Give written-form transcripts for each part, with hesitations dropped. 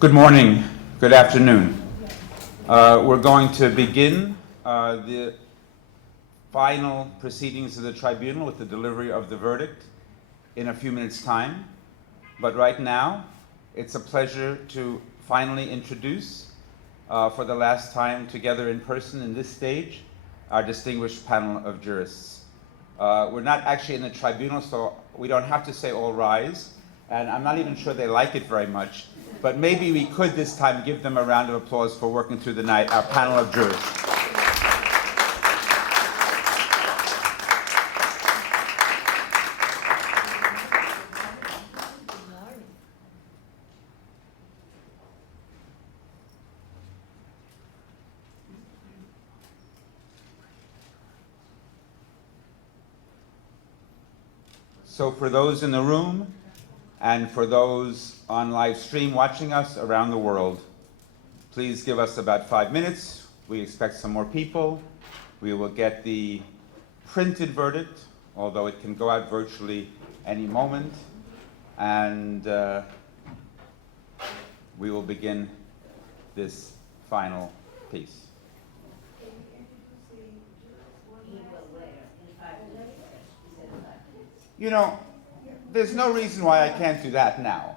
Good morning, good afternoon. We're going to begin the final proceedings of the tribunal with the delivery of the verdict in a few minutes' time. But right now, it's a pleasure to finally introduce, for the last time together in person in this stage, our distinguished panel of jurists. We're not actually in the tribunal, so we don't have to say all rise, and I'm not even sure they like it very much. But maybe we could this time give them a round of applause for working through the night, our panel of jurists. So for those in the room, and for those on live stream watching us around the world, please give us about 5 minutes. We expect some more people. We will get the printed verdict, although it can go out virtually any moment. And we will begin this final piece. You know, there's no reason why I can't do that now.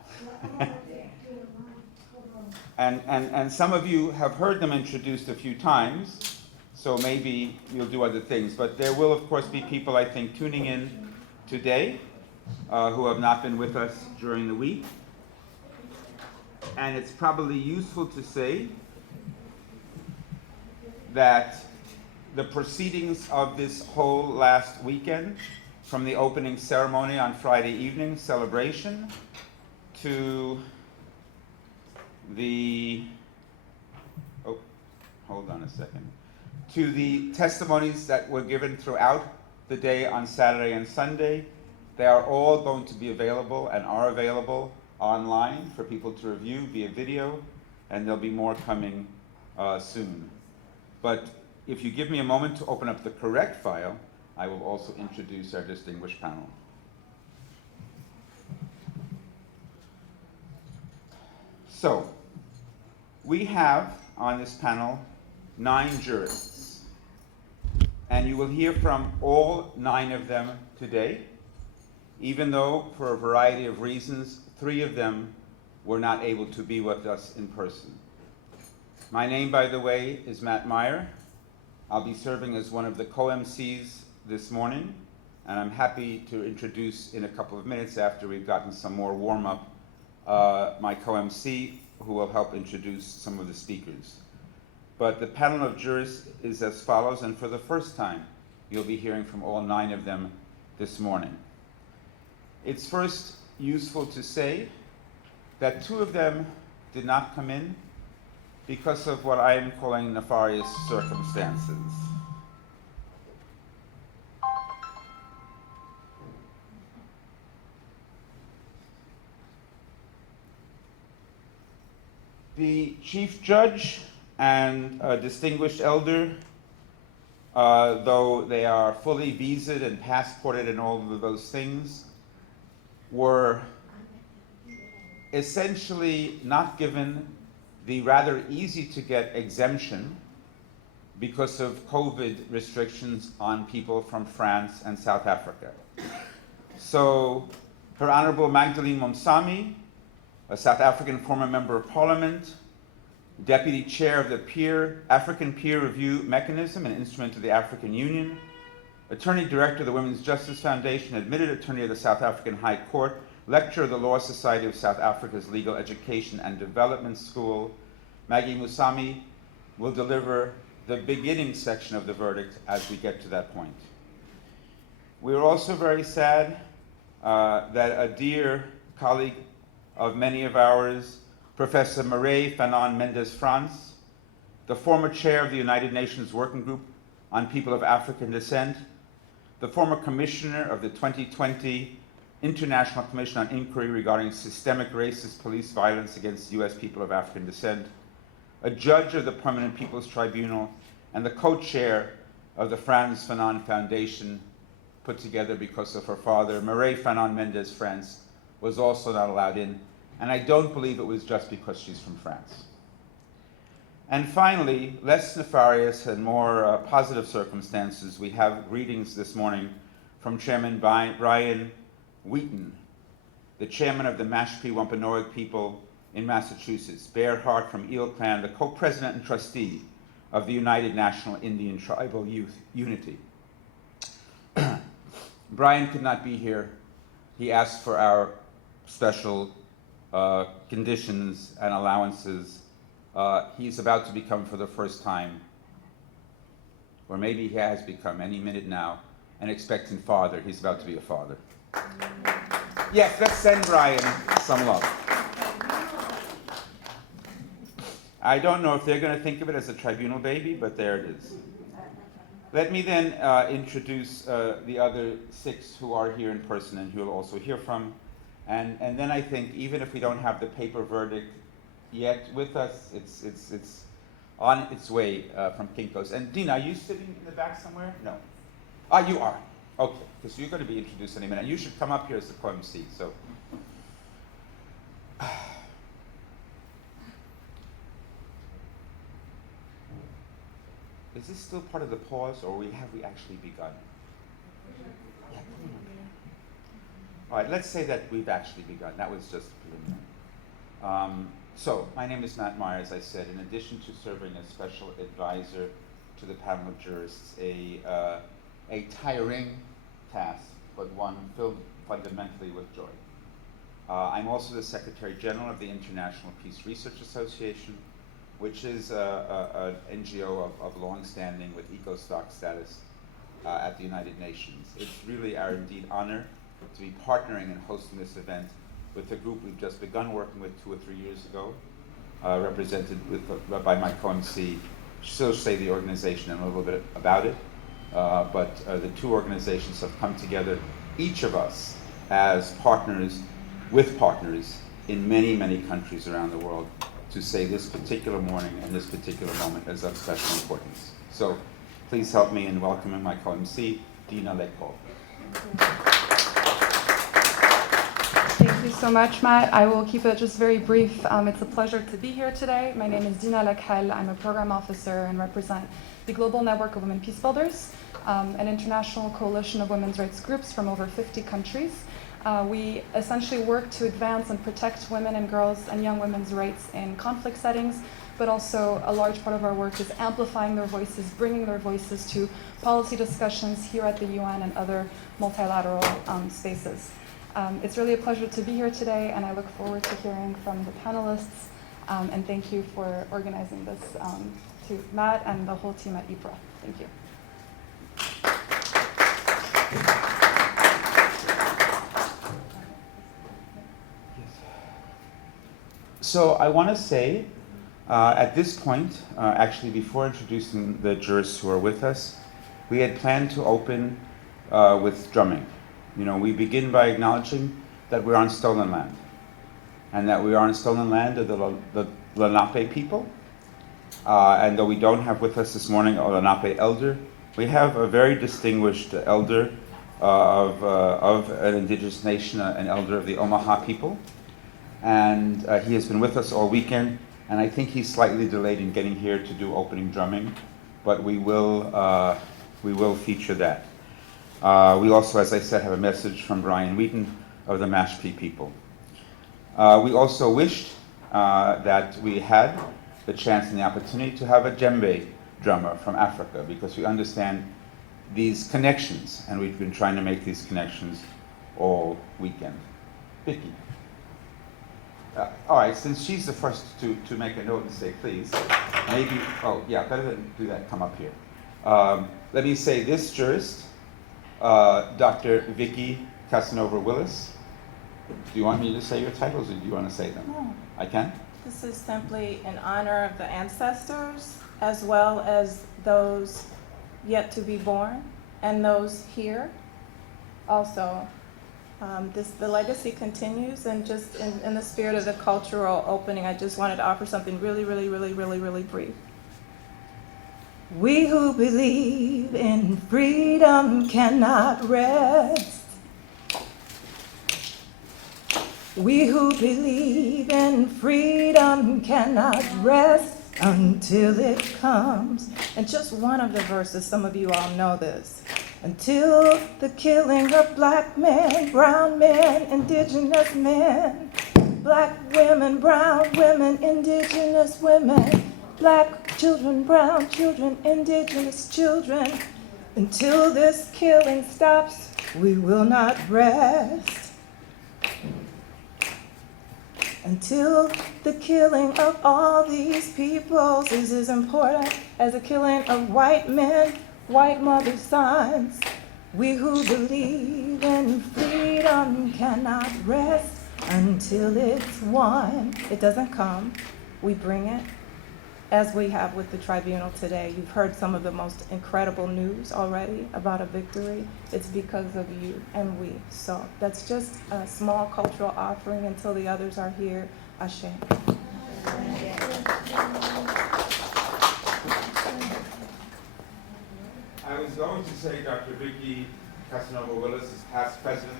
and some of you have heard them introduced a few times, so maybe you'll do other things. But there will, of course, be people, I think, tuning in today who have not been with us during the week. And it's probably useful to say that the proceedings of this whole last weekend, from the opening ceremony on Friday evening, celebration, to the, to the testimonies that were given throughout the day on Saturday and Sunday, they are all going to be available and are available online for people to review via video, and there'll be more coming soon. But if you give me a moment to open up the correct file, I will also introduce our distinguished panel. So, we have on this panel 9 jurists, and you will hear from all 9 of them today, even though for a variety of reasons, 3 of them were not able to be with us in person. My name, by the way, is Meyer. I'll be serving as one of the co-emcees this morning, and I'm happy to introduce in a couple of minutes, after we've gotten some more warm-up, my co-emcee, who will help introduce some of the speakers. But the panel of jurists is as follows, and for the first time, you'll be hearing from all 9 of them this morning. It's first useful to say that 2 of them did not come in because of what I am calling nefarious circumstances. The chief judge and a distinguished elder, though they are fully visaed and passported and all of those things, were essentially not given the rather easy to get exemption because of COVID restrictions on people from France and South Africa. So Her Honorable Magdalene Moonsamy, a South African former member of parliament, deputy chair of the African Peer Review Mechanism, an instrument of the African Union, attorney director of the Women's Justice Foundation, admitted attorney of the South African High Court, lecturer of the Law Society of South Africa's Legal Education and Development School. Maggie Moonsamy will deliver the beginning section of the verdict as we get to that point. We are also very sad that a dear colleague of many of ours, Professor Mireille Fanon Mendés-France, the former chair of the United Nations Working Group on People of African Descent, the former commissioner of the 2020 International Commission on Inquiry regarding systemic racist police violence against US people of African descent, a judge of the Permanent People's Tribunal, and the co-chair of the Frantz Fanon Foundation, put together because of her father, Mireille Fanon Mendés-France, was also not allowed in, And I don't believe it was just because she's from France. And finally, less nefarious and more positive circumstances, we have greetings this morning from Chairman Brian Weeden, the chairman of the Mashpee Wampanoag people in Massachusetts, Bear Hart from Eel Clan, the co-president and trustee of the United National Indian Tribal Youth Unity. Brian could not be here. He asked for our special conditions and allowances. He's about to become for the first time, or maybe he has become any minute now, an expectant father. He's about to be a father. Yes, let's send Brian some love. I don't know if they're going to think of it as a tribunal baby, but there it is. Let me then introduce the other 6 who are here in person and who you'll also hear from. And then I think even if we don't have the paper verdict yet with us, it's on its way from Kinko's. And Dina, are you sitting in the back somewhere? No. Ah, you are. Okay, because you're going to be introduced any minute. You should come up here as the co-emcee. So, is this still part of the pause, or have we actually begun? Yeah, come on. All right, let's say that we've actually begun. That was just preliminary. So, my name is Matt Meyer, as I said. In addition to serving as special advisor to the panel of jurists, a tiring task, but one filled fundamentally with joy. I'm also the Secretary General of the International Peace Research Association, which is an NGO of long-standing with eco-stock status at the United Nations. It's really our indeed honor to be partnering and hosting this event with a group we've just begun working with 2 or 3 years ago, represented by my co-emcee. She'll say the organization and a little bit about it. But the 2 organizations have come together, each of us as partners with partners in many, many countries around the world, to say this particular morning and this particular moment is of special importance. So please help me in welcoming my co-emcee, Dinah Lakehall. Thank you so much, Matt. I will keep it just very brief. It's a pleasure to be here today. My name is Dinah Lakehall. I'm a program officer and represent the Global Network of Women Peacebuilders, an international coalition of women's rights groups from over 50 countries. We essentially work to advance and protect women and girls and young women's rights in conflict settings, but also a large part of our work is amplifying their voices, bringing their voices to policy discussions here at the UN and other multilateral spaces. It's really a pleasure to be here today, and I look forward to hearing from the panelists, and thank you for organizing this, to Matt and the whole team at IPRA. Thank you. So I want to say, at this point, actually before introducing the jurists who are with us, we had planned to open with drumming. You know, we begin by acknowledging that we're on stolen land, and that we are on stolen land of the Lenape people. And though we don't have with us this morning a Lenape elder, we have a very distinguished elder of an indigenous nation, an elder of the Omaha people. And he has been with us all weekend, and I think he's slightly delayed in getting here to do opening drumming, but we will feature that. We also, as I said, have a message from Brian Weeden of the Mashpee people. We also wished that we had the chance and the opportunity to have a djembe drummer from Africa, because we understand these connections, and we've been trying to make these connections all weekend. Vickie. All right, since she's the first to make a note and say, please, maybe, oh yeah, better than do that, come up here. Let me say this jurist, Dr. Vickie Casanova-Willis. Do you want me to say your titles, or do you want to say them? No. I can? This is simply in honor of the ancestors, as well as those yet to be born, and those here also. The legacy continues, and just in the spirit of the cultural opening, I just wanted to offer something really brief. We who believe in freedom cannot rest We who believe in freedom cannot rest until it comes. And just one of the verses, some of you all know this. Until the killing of black men, brown men, indigenous men, black women, brown women, indigenous women, black children, brown children, indigenous children. Until this killing stops, we will not rest. Until the killing of all these peoples is as important as the killing of white men, white mothers' sons. We who believe in freedom cannot rest until it's won. It doesn't come, we bring it. As we have with the tribunal today, you've heard some of the most incredible news already about a victory. It's because of you and we. So that's just a small cultural offering until the others are here. Ashe. I was going to say Dr. Vickie Casanova-Willis is past president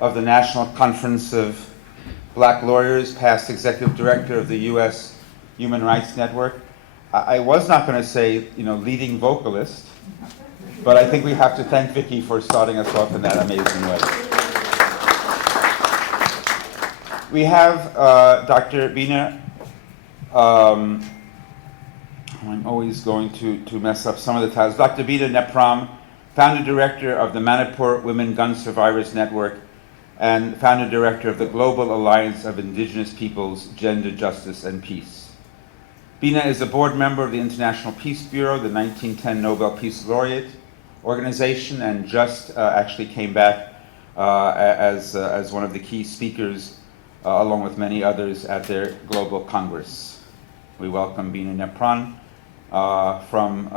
of the National Conference of Black Lawyers, past executive director of the U.S. Human Rights Network. I was not going to say, leading vocalist, but I think we have to thank Vickie for starting us off in that amazing way. We have Dr. Bina. I'm always going to mess up some of the titles. Dr. Bina Nepram, founder director of the Manipur Women Gun Survivors Network and founder director of the Global Alliance of Indigenous Peoples, Gender, Justice, and Peace. Bina is a board member of the International Peace Bureau, the 1910 Nobel Peace Laureate organization, and just actually came back as one of the key speakers, along with many others, at their Global Congress. We welcome Bina Nepram from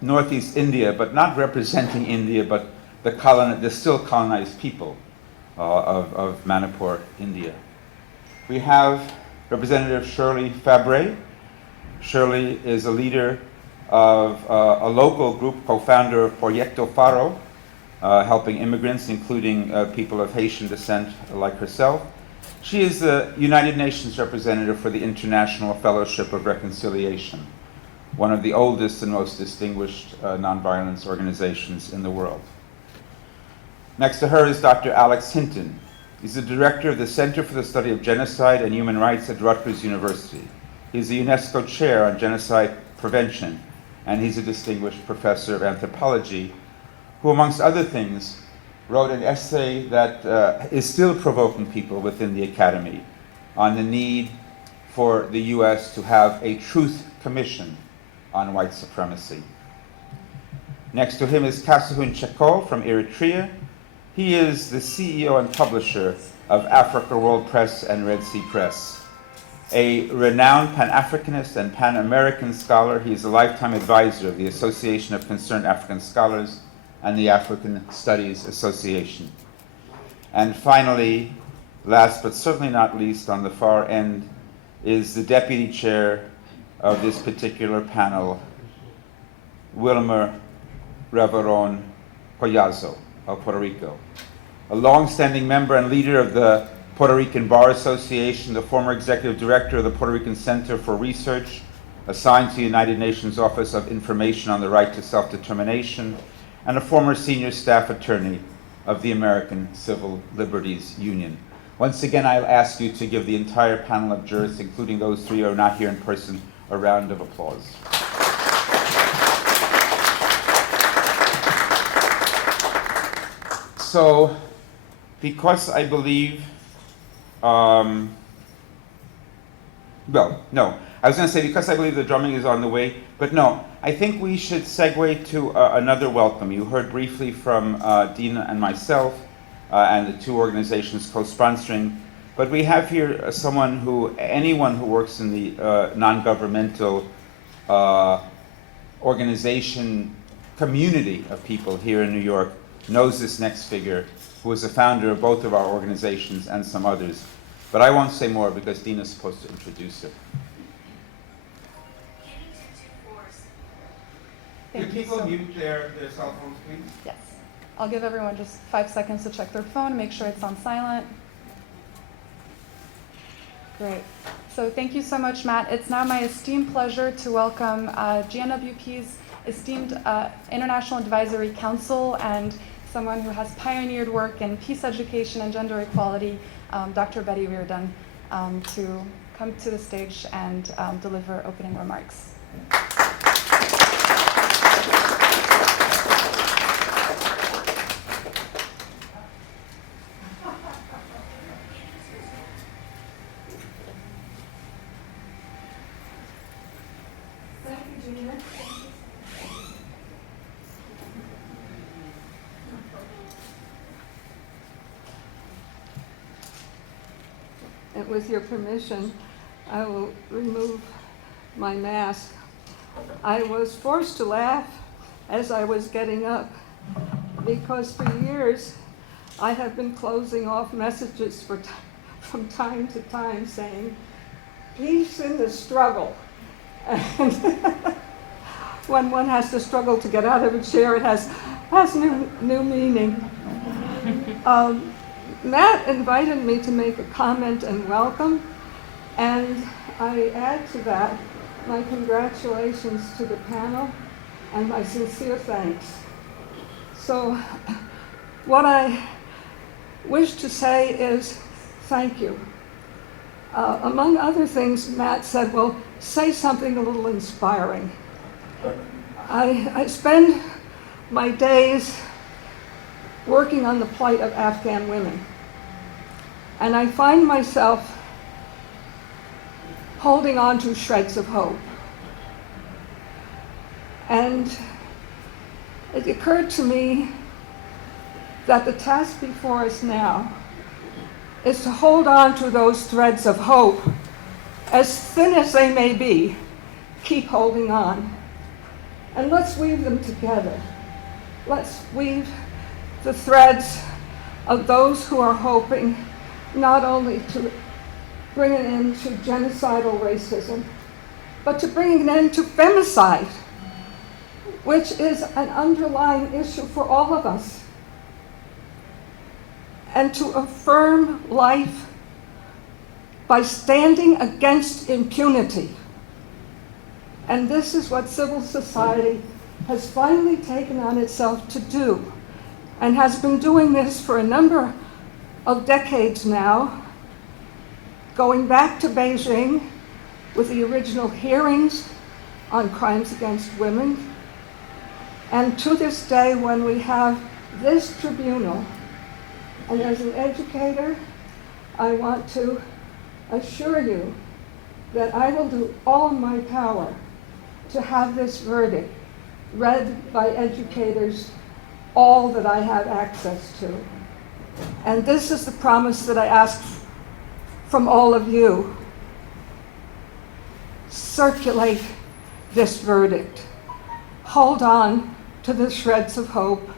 Northeast India, but not representing India, but the still colonized people of Manipur, India. We have Representative Sherly Fabre. Sherly is a leader of a local group, co-founder of Proyecto Faro, helping immigrants, including people of Haitian descent like herself. She is the United Nations representative for the International Fellowship of Reconciliation, one of the oldest and most distinguished nonviolence organizations in the world. Next to her is Dr. Alex Hinton. He's the director of the Center for the Study of Genocide and Human Rights at Rutgers University. He's the UNESCO Chair on Genocide Prevention, and he's a distinguished professor of anthropology, who, amongst other things, wrote an essay that is still provoking people within the academy on the need for the US to have a truth commission on white supremacy. Next to him is Kassahun from Eritrea. He is the CEO and publisher of Africa World Press and Red Sea Press. A renowned Pan-Africanist and Pan-American scholar, he is a lifetime advisor of the Association of Concerned African Scholars and the African Studies Association. And finally, last but certainly not least, on the far end, is the deputy chair of this particular panel, Wilmer Reverón Collazo of Puerto Rico, a long-standing member and leader of the Puerto Rican Bar Association, the former executive director of the Puerto Rican Center for Research, assigned to the United Nations Office of Information on the Right to Self-Determination, and a former senior staff attorney of the American Civil Liberties Union. Once again, I'll ask you to give the entire panel of jurists, including those three who are not here in person, a round of applause. So, because I believe, I was going to say because I believe the drumming is on the way, but no, I think we should segue to another welcome. You heard briefly from Dinah and myself and the two organizations co-sponsoring, but we have here anyone who works in the non-governmental organization community of people here in New York knows this next figure, who is the founder of both of our organizations and some others. But I won't say more because Dina's supposed to introduce it. Can people mute their cell phones, please? Yes. I'll give everyone just 5 seconds to check their phone, make sure it's on silent. Great. So thank you so much, Matt. It's now my esteemed pleasure to welcome GNWP's esteemed International Advisory Council and someone who has pioneered work in peace education and gender equality, Dr. Betty Reardon, to come to the stage and deliver opening remarks. And with your permission, I will remove my mask. I was forced to laugh as I was getting up because for years I have been closing off messages from time to time saying, peace in the struggle. And when one has to struggle to get out of a chair, it has new meaning. Matt invited me to make a comment and welcome, and I add to that my congratulations to the panel and my sincere thanks. So what I wish to say is thank you. Among other things, Matt said, well, say something a little inspiring. I spend my days working on the plight of Afghan women. And I find myself holding on to shreds of hope. And it occurred to me that the task before us now is to hold on to those threads of hope, as thin as they may be, keep holding on. And let's weave them together. Let's weave the threads of those who are hoping not only to bring an end to genocidal racism, but to bring an end to femicide, which is an underlying issue for all of us, and to affirm life by standing against impunity. And this is what civil society has finally taken on itself to do, and has been doing this for a number of decades now, going back to Beijing with the original hearings on crimes against women, and to this day when we have this tribunal. And as an educator, I want to assure you that I will do all in my power to have this verdict read by educators, all that I have access to. And this is the promise that I ask from all of you. Circulate this verdict. Hold on to the shreds of hope.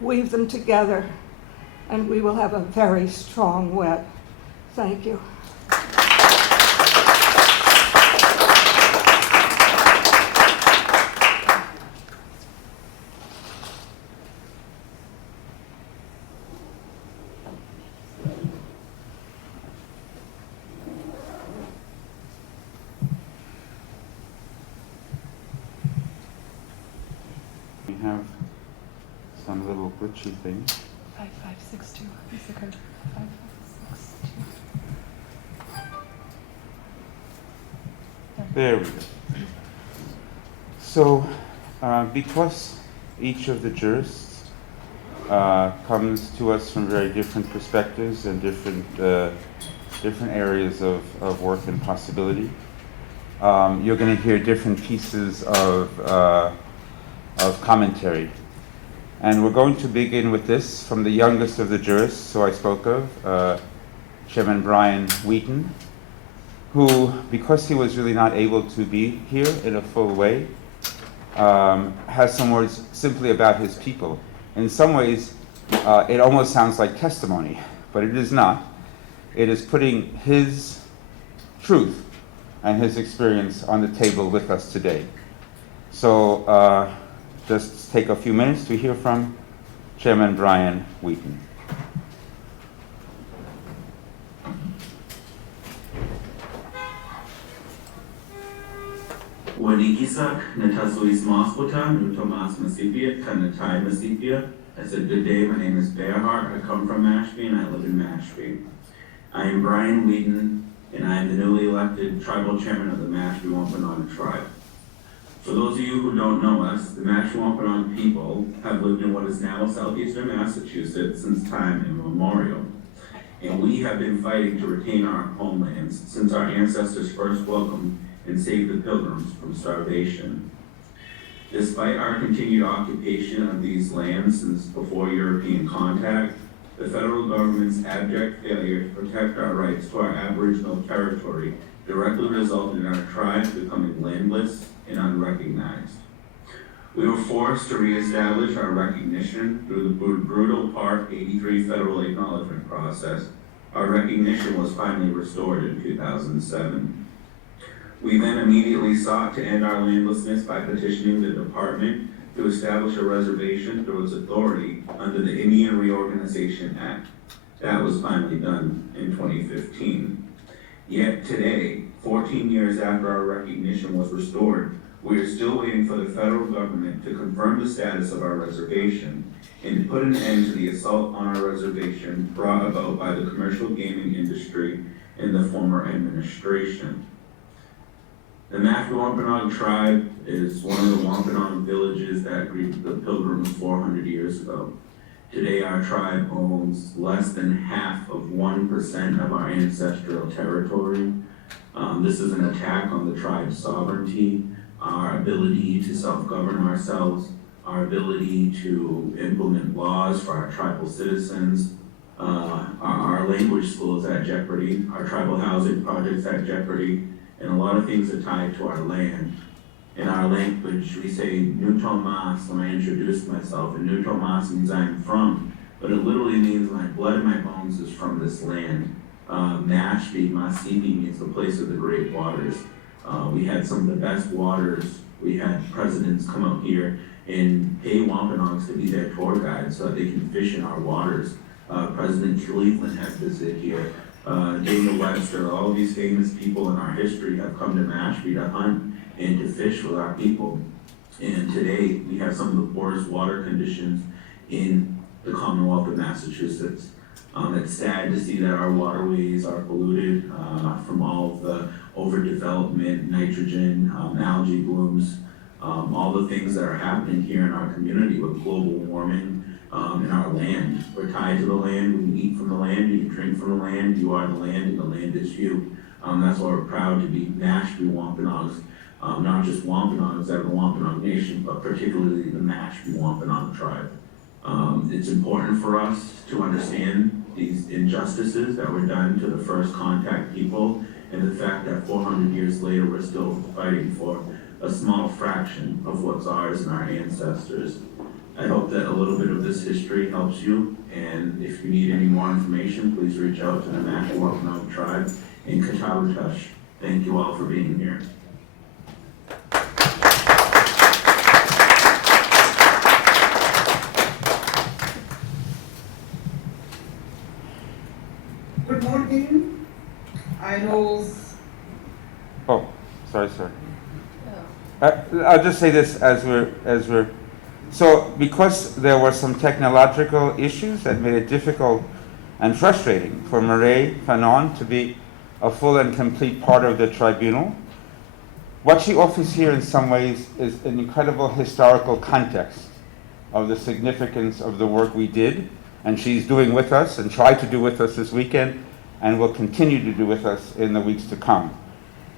Weave them together, and we will have a very strong web. Thank you. We have some little glitchy thing. 5562 is the code. 5562. There we go. So, because each of the jurists comes to us from very different perspectives and different areas of work and possibility, you're going to hear different pieces of commentary. And we're going to begin with this from the youngest of the jurists, who I spoke of, Chairman Brian Weeden, who, because he was really not able to be here in a full way, has some words simply about his people. In some ways, it almost sounds like testimony, but it is not. It is putting his truth and his experience on the table with us today. So just take a few minutes to hear from Chairman Brian Weeden. Wanigisak, Natasuis Moskwetah, Nutomas Masipia, Kanatai Masipia. I said, good day, my name is Bearhart. I come from Mashpee and I live in Mashpee. I am Brian Weeden, and I am the newly elected tribal chairman of the Mashpee Wampanoag tribe. For those of you who don't know us, the Mashpee Wampanoag people have lived in what is now southeastern Massachusetts since time immemorial. And we have been fighting to retain our homelands since our ancestors first welcomed and saved the pilgrims from starvation. Despite our continued occupation of these lands since before European contact, the federal government's abject failure to protect our rights to our Aboriginal territory directly resulted in our tribes becoming landless and unrecognized. We were forced to reestablish our recognition through the brutal Part 83 federal acknowledgement process. Our recognition was finally restored in 2007. We then immediately sought to end our landlessness by petitioning the department to establish a reservation through its authority under the Indian Reorganization Act. That was finally done in 2015. Yet today, 14 years after our recognition was restored, we are still waiting for the federal government to confirm the status of our reservation and to put an end to the assault on our reservation brought about by the commercial gaming industry in the former administration. The Mashpee Wampanoag tribe is one of the Wampanoag villages that greeted the pilgrims 400 years ago. Today, our tribe owns less than half of 1% of our ancestral territory. This is an attack on the tribe's sovereignty, our ability to self-govern ourselves, our ability to implement laws for our tribal citizens. Our language school is at jeopardy, our tribal housing projects at jeopardy, and a lot of things are tied to our land. In our language, we say Nutomas when I introduce myself, and Nutomas means I'm from, but it literally means my blood and my bones is from this land. Mashpee, Masipi means the place of the great waters. We had some of the best waters. We had presidents come out here and pay Wampanoags to be their tour guides so that they can fish in our waters. President Cleveland had visited here. Daniel Webster, all these famous people in our history have come to Mashpee to hunt and to fish with our people. And today, we have some of the poorest water conditions in the Commonwealth of Massachusetts. It's sad to see that our waterways are polluted from all of the overdevelopment, nitrogen, algae blooms, all the things that are happening here in our community with global warming. In our land. We're tied to the land, we eat from the land, you drink from the land, you are the land, and the land is you. That's why we're proud to be Mashpee Wampanoags, not just Wampanoags out of the Wampanoag Nation, but particularly the Mashpee Wampanoag tribe. It's important for us to understand these injustices that were done to the first contact people, and the fact that 400 years later we're still fighting for a small fraction of what's ours and our ancestors. I hope that a little bit of this history helps you, and if you need any more information, please reach out to the Mashpee Wampanoag tribe in Kassahun. Thank you all for being here. Good morning. I know. Oh, sorry, sir. I'll just say this as we're. So, because there were some technological issues that made it difficult and frustrating for Mireille Fanon to be a full and complete part of the tribunal, what she offers here in some ways is an incredible historical context of the significance of the work we did, and she's doing with us and tried to do with us this weekend, and will continue to do with us in the weeks to come.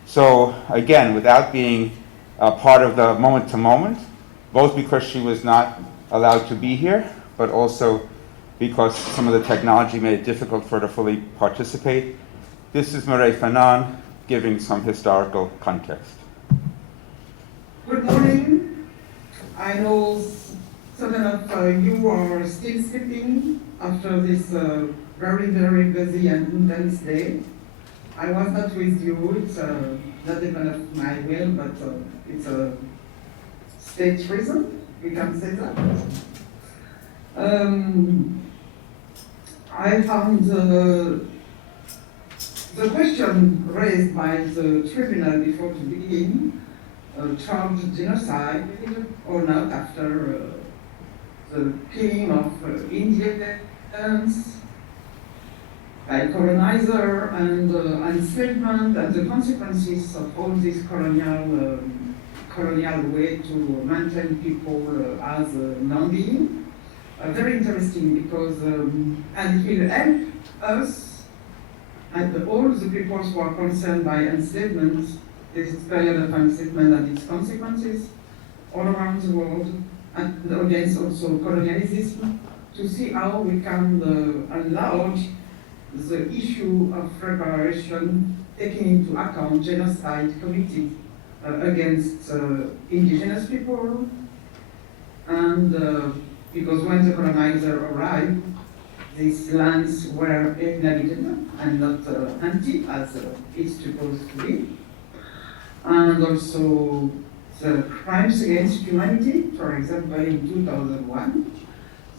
So, again, without being a part of the moment to moment, both because she was not allowed to be here, but also because some of the technology made it difficult for her to fully participate. This is Mireille Fanon giving some historical context. Good morning. I know certain of you are still sleeping after this very, very busy and intense day. I was not with you. It's not even of my will, but it's a state reason, we can say that. I found the question raised by the tribunal before to begin charged genocide or not after the killing of Indians by colonizer and enslavement and the consequences of all this colonial way to maintain people as non-being. Very interesting because and it will help us and all the people who are concerned by enslavement, this period of enslavement and its consequences all around the world, and against also colonialism, to see how we can enlarge the issue of reparation, taking into account genocide committed against indigenous people, and because when the colonizer arrived, these lands were inhabited and not empty as it's supposed to be. And also the crimes against humanity, for example, in 2001,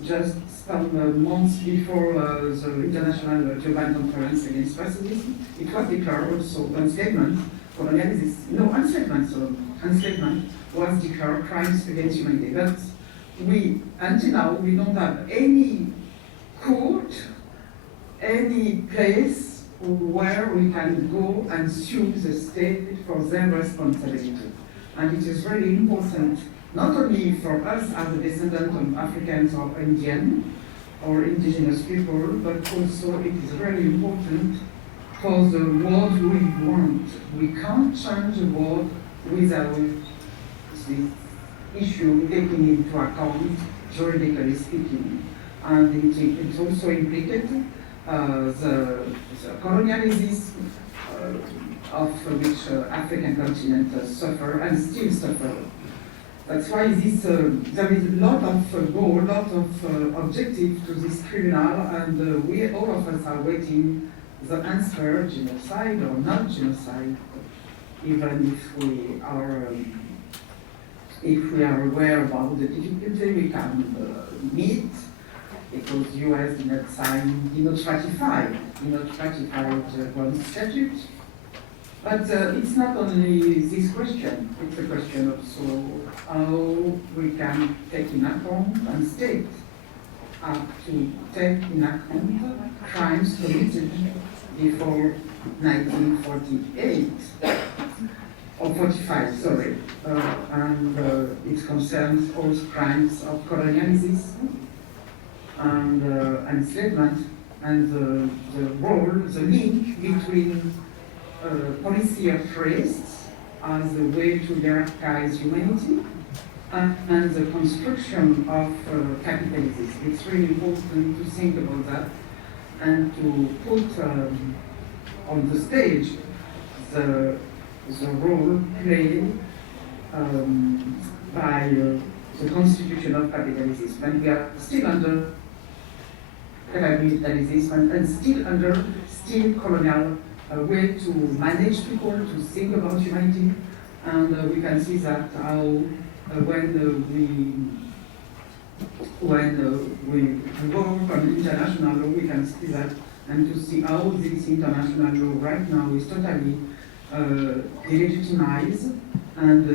just some months before the International Tribunal Conference Against Racism, it was declared also enslavement, colonialism, no, enslavement, so enslavement was declared crimes against humanity. But until now, we don't have any court, any place where we can go and sue the state for their responsibility. And it is really important, not only for us as a descendant of Africans or Indian or indigenous people, but also it is very important for the world we want. We can't change the world without this issue taking into account, juridically speaking. And it also implicated the colonialism of which African continent suffer and still suffer. That's why this, there is a lot of goal, a lot of objective to this tribunal, and we, all of us, are waiting the answer, genocide or not genocide, even if we are aware about the difficulty we can meet, because US did not ratify the Rome Statute. But it's not only this question, it's a question also how we can take in account, and state have to take in account crimes committed before 1948, or 45, sorry, and it concerns all crimes of colonialism and enslavement, and the role, the link between policy of race as a way to hierarchize humanity and the construction of capitalism. It's really important to think about that and to put on the stage the role played by the constitution of capitalism. And we are still under capitalism and still under colonial way to manage people, to think about humanity, and we can see that how when we work on international law, we can see that, and to see how this international law right now is totally delegitimized and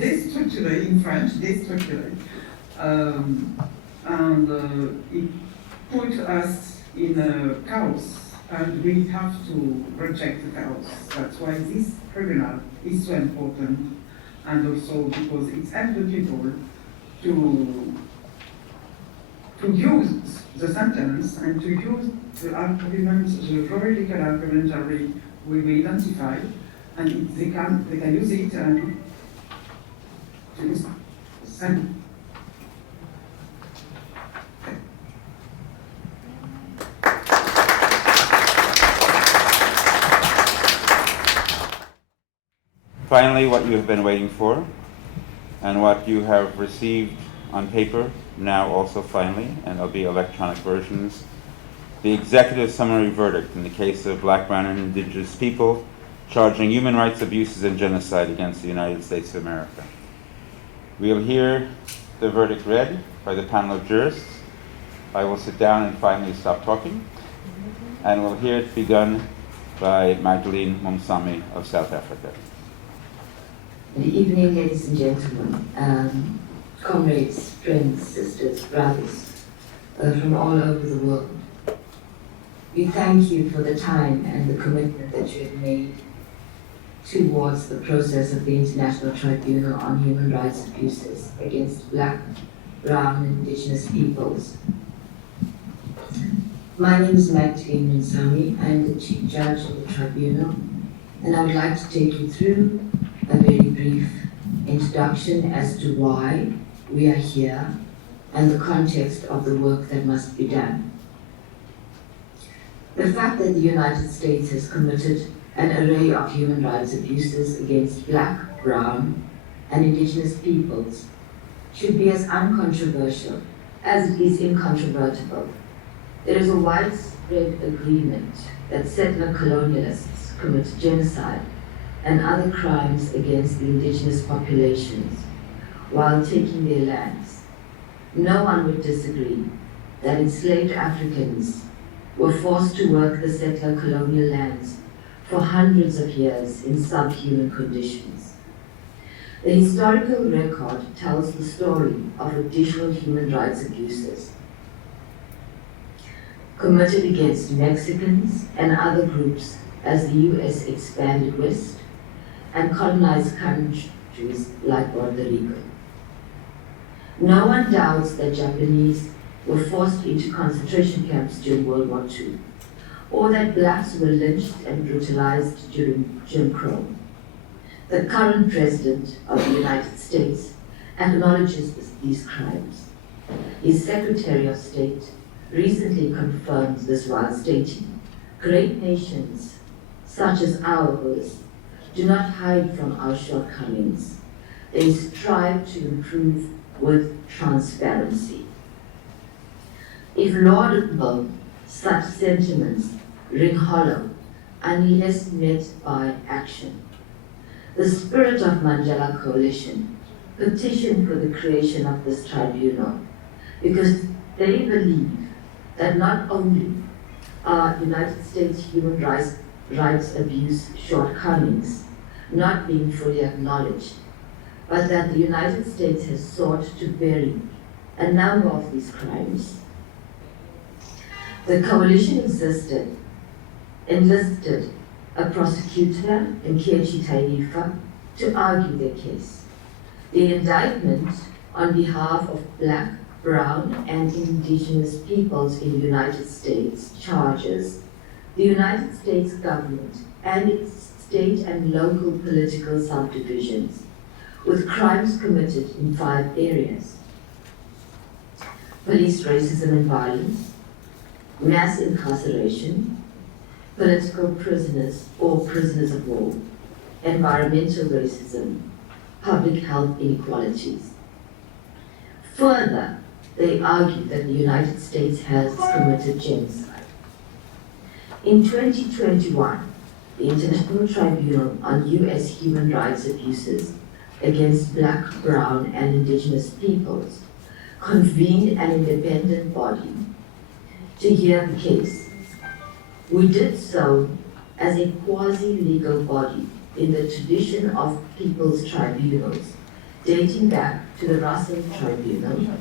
destructured in French, destructured. And it put us in a chaos, and we have to reject the chaos. That's why this tribunal is so important, and also because it helps the people to use the sentence and to use the arguments, the juridical arguments that we identify, and they can use it and Finally, what you have been waiting for, and what you have received on paper, now also finally, and there'll be electronic versions, the executive summary verdict in the case of Black, Brown, and Indigenous people charging human rights abuses and genocide against the United States of America. We'll hear the verdict read by the panel of jurists. I will sit down and finally stop talking. and we'll hear it begun by Magdalene Moonsamy of South Africa. Good evening, ladies and gentlemen, comrades, friends, sisters, brothers from all over the world. We thank you for the time and the commitment that you have made towards the process of the International Tribunal on Human Rights Abuses against Black, Brown, and Indigenous peoples. My name is Magdalene Moonsamy. I am the Chief Judge of the Tribunal, and I would like to take you through a very brief introduction as to why we are here and the context of the work that must be done. The fact that the United States has committed an array of human rights abuses against Black, Brown, and Indigenous peoples should be as uncontroversial as it is incontrovertible. There is a widespread agreement that settler colonialists committed genocide and other crimes against the indigenous populations while taking their lands. No one would disagree that enslaved Africans were forced to work the settler colonial lands for hundreds of years in subhuman conditions. The historical record tells the story of additional human rights abuses committed against Mexicans and other groups as the U.S. expanded west and colonized countries like Puerto Rico. No one doubts that Japanese were forced into concentration camps during World War II, or that blacks were lynched and brutalized during Jim Crow. The current President of the United States acknowledges these crimes. His Secretary of State recently confirmed this while stating, "Great nations, such as ours, do not hide from our shortcomings. They strive to improve with transparency." If laudable, such sentiments ring hollow unless met by action. The spirit of Mandela Coalition petitioned for the creation of this tribunal because they believe that not only are United States human rights abuse shortcomings not being fully acknowledged, but that the United States has sought to bury a number of these crimes. The coalition enlisted a prosecutor, Nkechi Taifa, to argue their case. The indictment on behalf of Black, Brown, and Indigenous peoples in the United States charges the United States government and its state and local political subdivisions with crimes committed in 5 areas: police racism and violence, mass incarceration, political prisoners or prisoners of war, environmental racism, public health inequalities. Further, they argue that the United States has committed genocide. In 2021, the International Tribunal on U.S. Human Rights Abuses against Black, Brown, and Indigenous peoples convened an independent body to hear the case. We did so as a quasi-legal body in the tradition of people's tribunals, dating back to the Russell Tribunal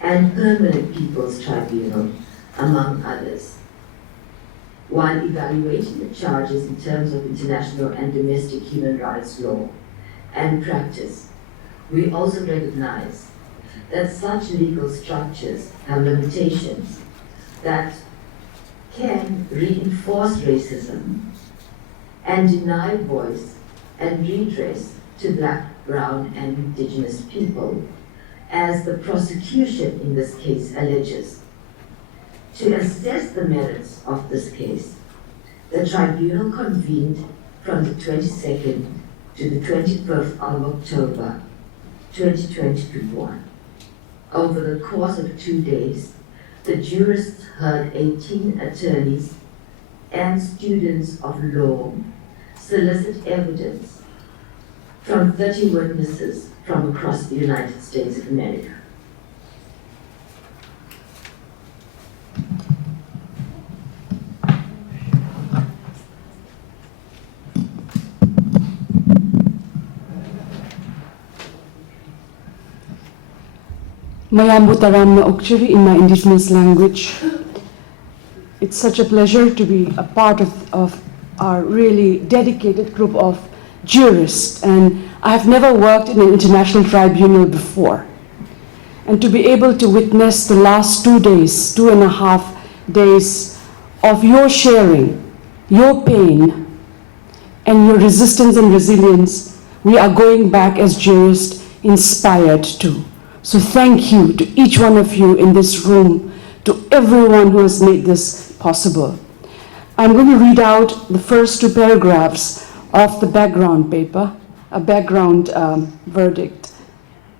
and Permanent People's Tribunal, among others. While evaluating the charges in terms of international and domestic human rights law and practice, we also recognize that such legal structures have limitations that can reinforce racism and deny voice and redress to Black, Brown, and Indigenous people, as the prosecution in this case alleges. To assess the merits of this case, the tribunal convened from the 22nd to the 25th of October 2021. Over the course of 2 days, the jurists heard 18 attorneys and students of law solicit evidence from 30 witnesses from across the United States of America. Mayambutaram na Okchiri in my indigenous language. It's such a pleasure to be a part of our really dedicated group of jurists, and I have never worked in an international tribunal before. And to be able to witness the last 2 days, 2.5 days of your sharing, your pain, and your resistance and resilience, we are going back as jurists inspired too. So thank you to each one of you in this room, to everyone who has made this possible. I'm going to read out the first 2 paragraphs of the background paper, a background verdict,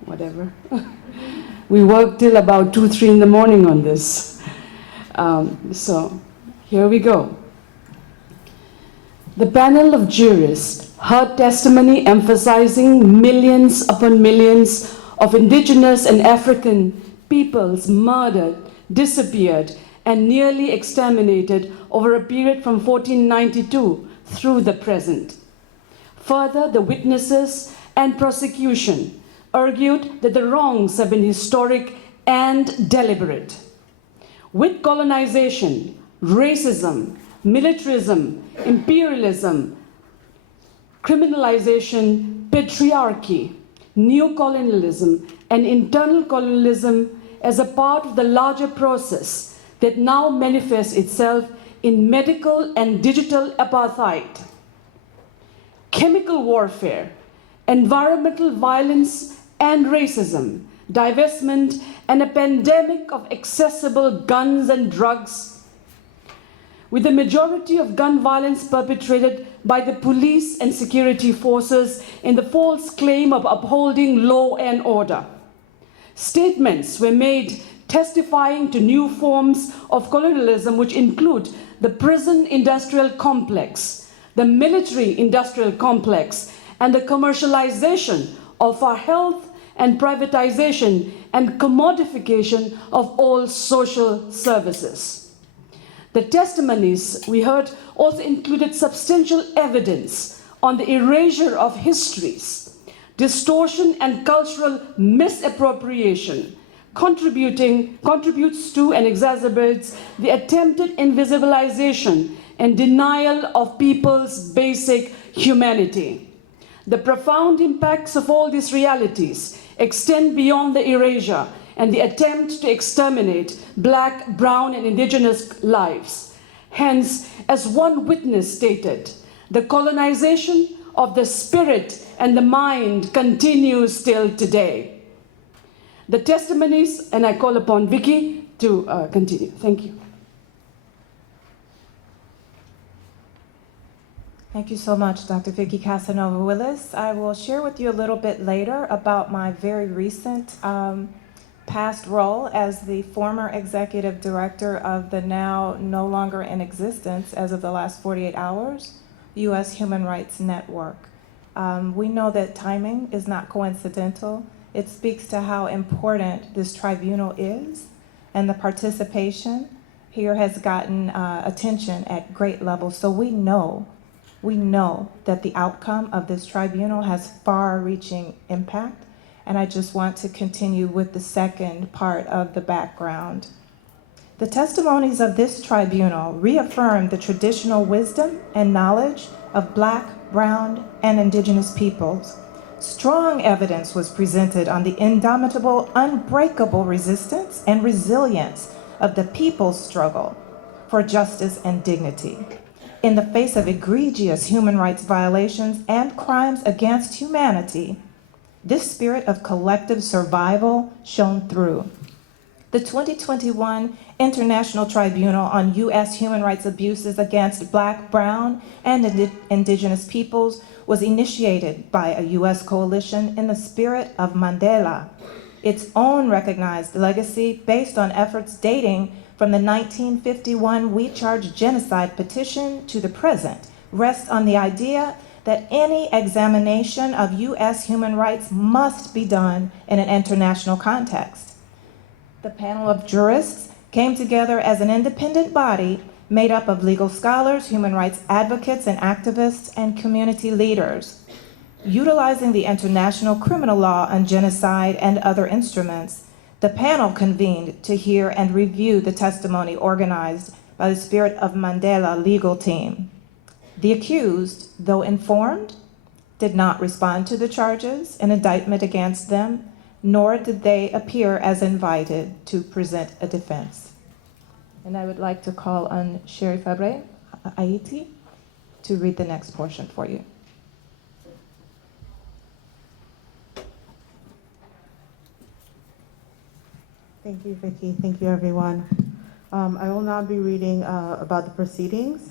whatever. We worked till about 2, 3 in the morning on this. So here we go. The panel of jurists heard testimony emphasizing millions upon millions of indigenous and African peoples murdered, disappeared, and nearly exterminated over a period from 1492 through the present. Further, the witnesses and prosecution argued that the wrongs have been historic and deliberate. With colonization, racism, militarism, imperialism, criminalization, patriarchy, neocolonialism, and internal colonialism as a part of the larger process that now manifests itself in medical and digital apartheid, chemical warfare, environmental violence and racism, divestment, and a pandemic of accessible guns and drugs, with the majority of gun violence perpetrated by the police and security forces in the false claim of upholding law and order. Statements were made testifying to new forms of colonialism, which include the prison industrial complex, the military industrial complex, and the commercialization of our health and privatization and commodification of all social services. The testimonies we heard also included substantial evidence on the erasure of histories, distortion and cultural misappropriation, contributes to and exacerbates the attempted invisibilization and denial of people's basic humanity. The profound impacts of all these realities extend beyond the erasure and the attempt to exterminate Black, brown, and indigenous lives. Hence, as one witness stated, the colonization of the spirit and the mind continues till today. The testimonies, and I call upon Vickie to continue. Thank you. Thank you so much, Dr. Vickie Casanova-Willis. I will share with you a little bit later about my very recent past role as the former executive director of the now no longer in existence, as of the last 48 hours, U.S. Human Rights Network. We know that timing is not coincidental. It speaks to how important this tribunal is, and the participation here has gotten attention at great levels. So we know that the outcome of this tribunal has far-reaching impact. And I just want to continue with the second part of the background. The testimonies of this tribunal reaffirm the traditional wisdom and knowledge of Black, brown, and indigenous peoples. Strong evidence was presented on the indomitable, unbreakable resistance and resilience of the people's struggle for justice and dignity in the face of egregious human rights violations and crimes against humanity. This spirit of collective survival shone through. The 2021 International Tribunal on U.S. Human Rights Abuses against Black, brown, and indigenous peoples was initiated by a U.S. coalition in the spirit of Mandela, its own recognized legacy based on efforts dating from the 1951 We Charge Genocide petition to the present rests on the idea that any examination of U.S. human rights must be done in an international context. The panel of jurists came together as an independent body made up of legal scholars, human rights advocates and activists, and community leaders. Utilizing the international criminal law on genocide and other instruments, The panel convened to hear and review the testimony organized by the Spirit of Mandela legal team. The accused, though informed, did not respond to the charges and indictment against them, nor did they appear as invited to present a defense. And I would like to call on Sherly Fabre, Haiti, to read the next portion for you. Thank you, Vickie. Thank you, everyone. I will now be reading about the proceedings.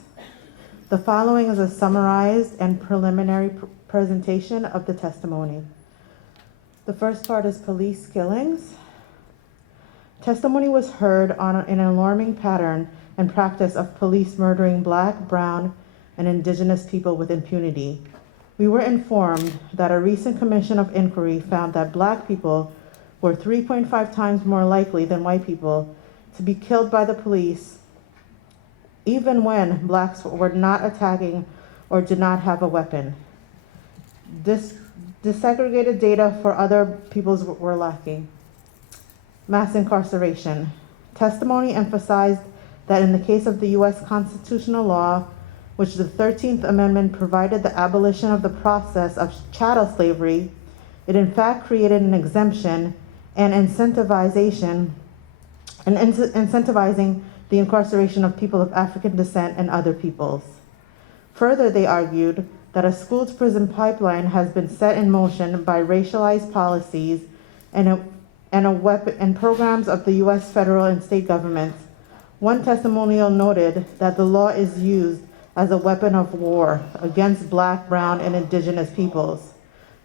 The following is a summarized and preliminary presentation of the testimony. The first part is police killings. Testimony was heard on an alarming pattern and practice of police murdering Black, brown, and indigenous people with impunity. We were informed that a recent commission of inquiry found that Black people were 3.5 times more likely than white people to be killed by the police, even when Blacks were not attacking or did not have a weapon. Disaggregated data for other peoples were lacking. Mass incarceration. Testimony emphasized that in the case of the U.S. constitutional law, which the 13th Amendment provided the abolition of the process of chattel slavery, it in fact created an exemption and incentivizing the incarceration of people of African descent and other peoples. Further, they argued that a school-to-prison pipeline has been set in motion by racialized policies and programs of the U.S. federal and state governments. One testimonial noted that the law is used as a weapon of war against Black, brown, and indigenous peoples.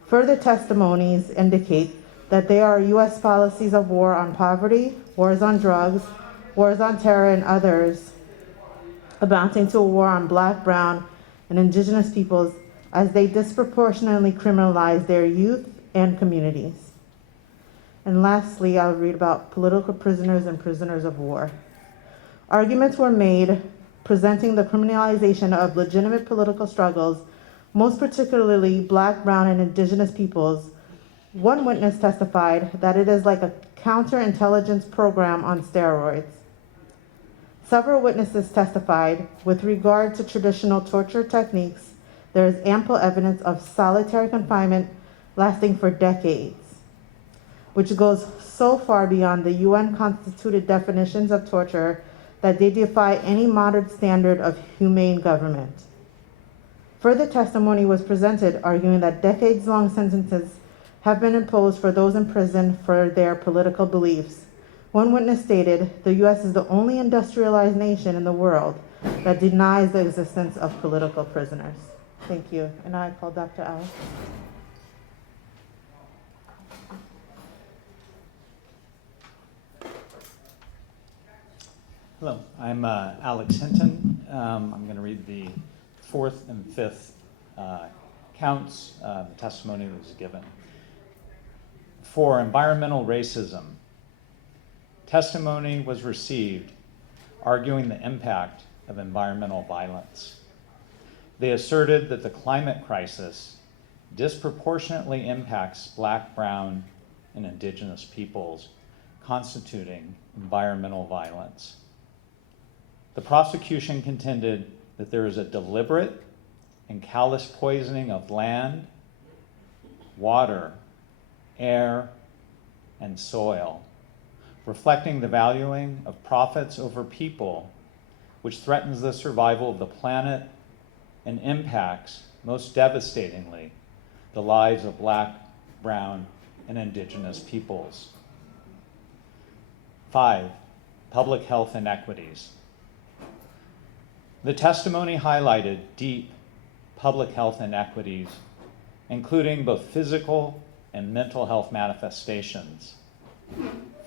Further testimonies indicate that there are U.S. policies of war on poverty, wars on drugs, wars on terror, and others, amounting to a war on Black, brown, and indigenous peoples as they disproportionately criminalize their youth and communities. And lastly, I'll read about political prisoners and prisoners of war. Arguments were made presenting the criminalization of legitimate political struggles, most particularly Black, brown, and indigenous peoples. One witness testified that it is like a counterintelligence program on steroids. Several witnesses testified with regard to traditional torture techniques, there is ample evidence of solitary confinement lasting for decades, which goes so far beyond the UN-constituted definitions of torture that they defy any modern standard of humane government. Further testimony was presented arguing that decades-long sentences have been imposed for those in prison for their political beliefs. One witness stated, the U.S. is the only industrialized nation in the world that denies the existence of political prisoners. Thank you. And I call Dr. Alice. Hello, I'm Alex Hinton. I'm going to read the fourth and fifth counts. The testimony was given. For environmental racism, testimony was received arguing the impact of environmental violence. They asserted that the climate crisis disproportionately impacts Black, brown, and indigenous peoples, constituting environmental violence. The prosecution contended that there is a deliberate and callous poisoning of land, water, air, and soil, reflecting the valuing of profits over people, which threatens the survival of the planet and impacts, most devastatingly, the lives of Black, brown, and indigenous peoples. 5, public health inequities. The testimony highlighted deep public health inequities, including both physical and mental health manifestations.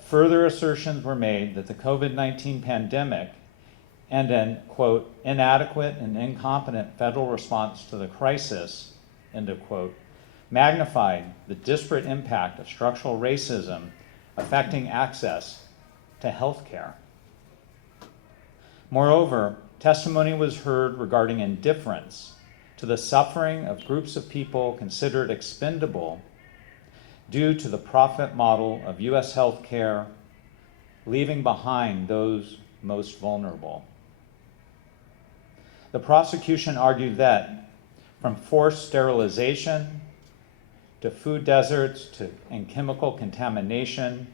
Further assertions were made that the COVID-19 pandemic and an, quote, inadequate and incompetent federal response to the crisis, end of quote, magnified the disparate impact of structural racism affecting access to health care. Moreover, testimony was heard regarding indifference to the suffering of groups of people considered expendable due to the profit model of US healthcare, leaving behind those most vulnerable. The prosecution argued that from forced sterilization to food deserts and chemical contamination,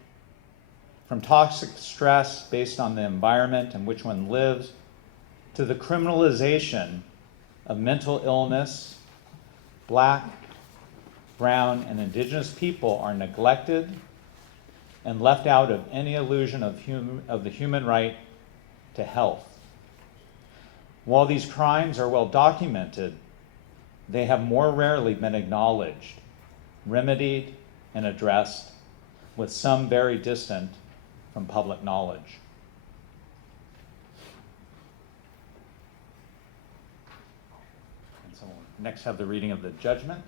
from toxic stress based on the environment in which one lives, to the criminalization of mental illness, Black, brown, and indigenous people are neglected and left out of any illusion of the human right to health. While these crimes are well documented, they have more rarely been acknowledged, remedied, and addressed, with some very distant from public knowledge. And so we'll next have the reading of the judgment.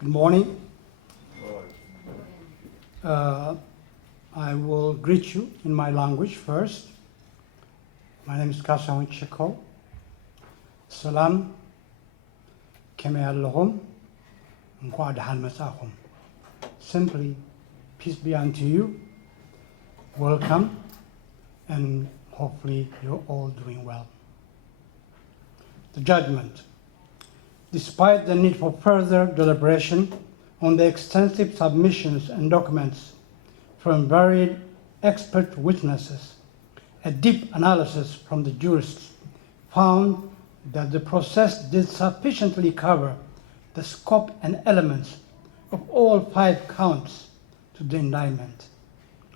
Good morning. I will greet you in my language first. My name is Kassahun Cheko. Salam. Keme Allahum. Nkwadhan Masahum. Simply, peace be unto you. Welcome, and hopefully you're all doing well. The judgment. Despite the need for further deliberation on the extensive submissions and documents from varied expert witnesses, a deep analysis from the jurists found that the process did sufficiently cover the scope and elements of all 5 counts to the indictment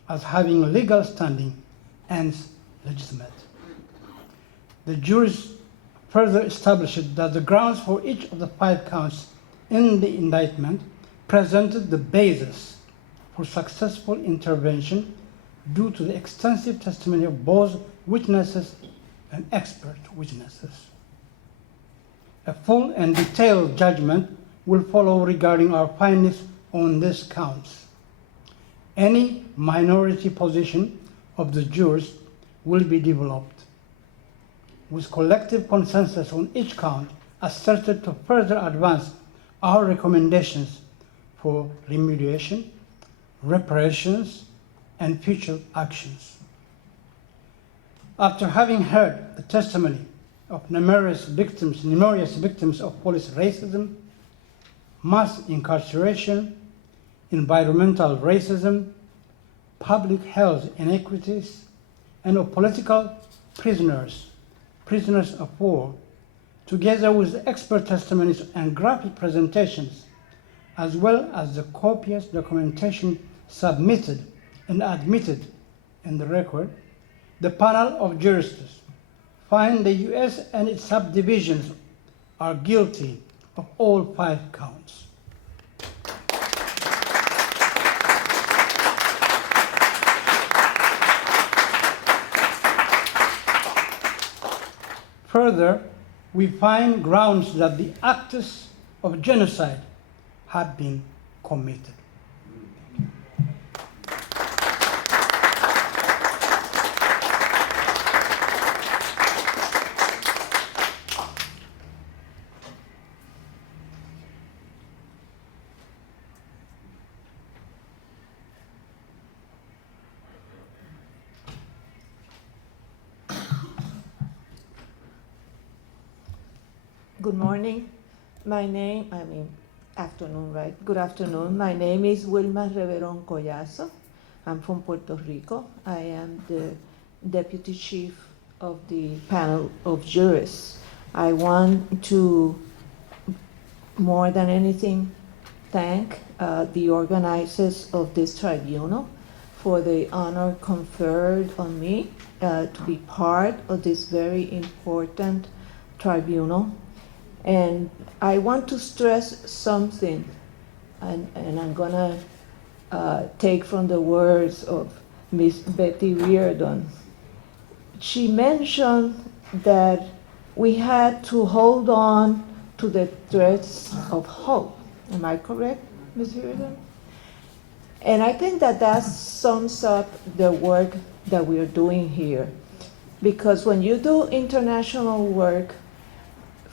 as having legal standing and legitimate. The jurists further established that the grounds for each of the 5 counts in the indictment presented the basis for successful intervention due to the extensive testimony of both witnesses and expert witnesses. A full and detailed judgment will follow regarding our findings on these counts. Any minority position of the jurors will be developed, with collective consensus on each count asserted to further advance our recommendations for remediation, reparations, and future actions. After having heard the testimony of numerous victims of police racism, mass incarceration, environmental racism, public health inequities, and of political prisoners of war, together with expert testimonies and graphic presentations, as well as the copious documentation submitted and admitted in the record, the panel of jurists find the U.S. and its subdivisions are guilty of all 5 counts. Further, we find grounds that the acts of genocide have been committed. Good morning. Afternoon, right? Good afternoon. My name is Wilma Reveron Collazo. I'm from Puerto Rico. I am the deputy chief of the panel of jurists. I want to, more than anything, thank the organizers of this tribunal for the honor conferred on me to be part of this very important tribunal. And I want to stress something, and I'm gonna take from the words of Miss Betty Reardon. She mentioned that we had to hold on to the threads of hope. Am I correct, Ms. Reardon? And I think that sums up the work that we're doing here. Because when you do international work,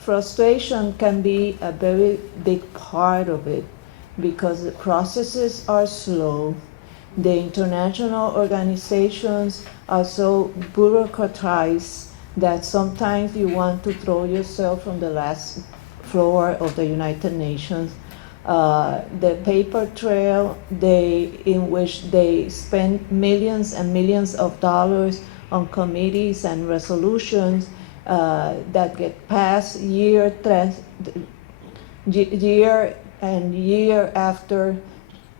frustration can be a very big part of it because the processes are slow. The international organizations are so bureaucratized that sometimes you want to throw yourself from the last floor of the United Nations. The paper trail, in which they spend millions and millions of dollars on committees and resolutions that get passed year and year after,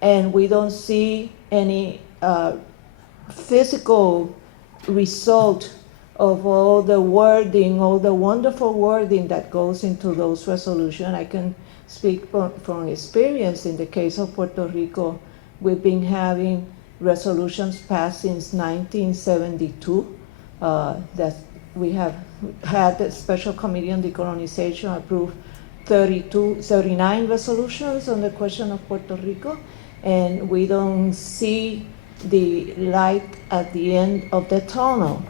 and we don't see any physical result of all the wording, all the wonderful wording that goes into those resolutions. I can speak from experience. In the case of Puerto Rico, we've been having resolutions passed since 1972. That we have had the Special Committee on Decolonization approve 39 resolutions on the question of Puerto Rico, and we don't see the light at the end of the tunnel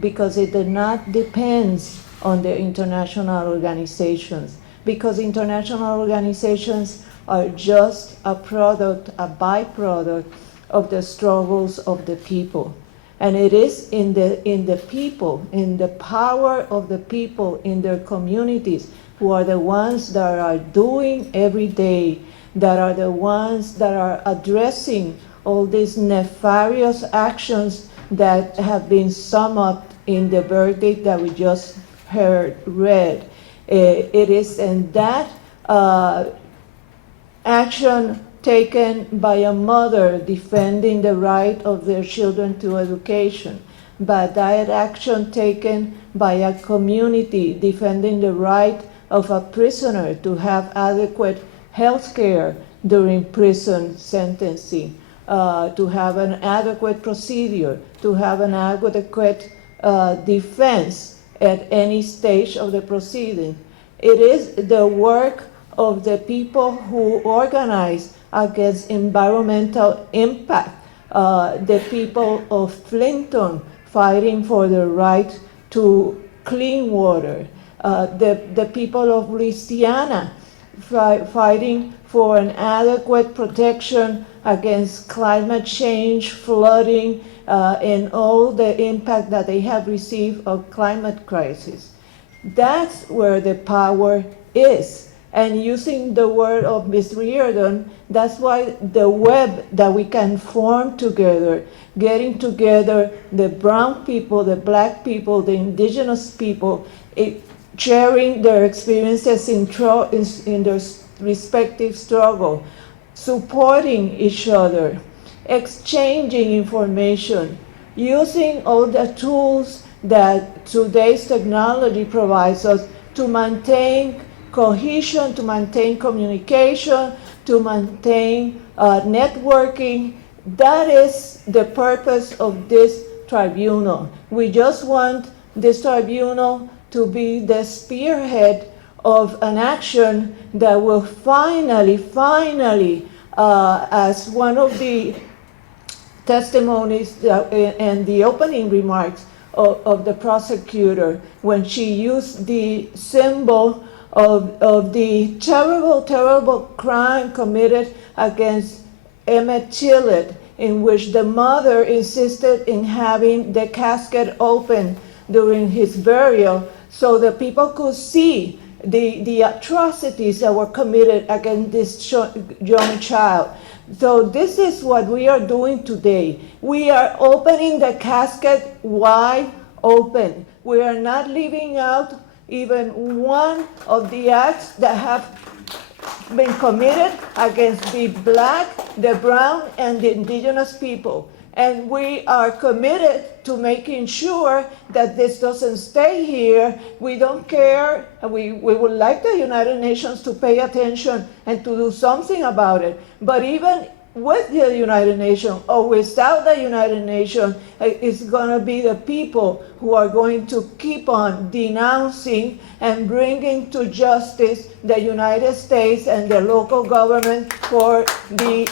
because it did not depend on the international organizations, because international organizations are just a byproduct of the struggles of the people. And it is in the people, in the power of the people in their communities, who are the ones that are doing every day, that are the ones that are addressing all these nefarious actions that have been summed up in the verdict that we just read. It is in that action taken by a mother defending the right of their children to education, but that action taken by a community defending the right of a prisoner to have adequate health care during prison sentencing, to have an adequate procedure, to have an adequate defense at any stage of the proceeding. It is the work of the people who organize against environmental impact, the people of Clinton fighting for the right to clean water, the people of Louisiana fighting for an adequate protection against climate change, flooding, and all the impact that they have received of climate crisis. That's where the power is. And using the word of Ms. Reardon, that's why the web that we can form together, getting together the brown people, the black people, the indigenous people, sharing their experiences in their respective struggle, supporting each other, exchanging information, using all the tools that today's technology provides us to maintain cohesion, to maintain communication, to maintain networking. That is the purpose of this tribunal. We just want this tribunal to be the spearhead of an action that will finally, as one of the testimonies and the opening remarks of the prosecutor, when she used the symbol of the terrible crime committed against Emmett Till, in which the mother insisted in having the casket open during his burial so the people could see the atrocities that were committed against this young child. So this is what we are doing today. We are opening the casket wide open. We are not leaving out even one of the acts that have been committed against the black, the brown, and the indigenous people. And we are committed to making sure that this doesn't stay here. We don't care. We would like the United Nations to pay attention and to do something about it. But even with the United Nations or without the United Nations, it's going to be the people who are going to keep on denouncing and bringing to justice the United States and the local government for the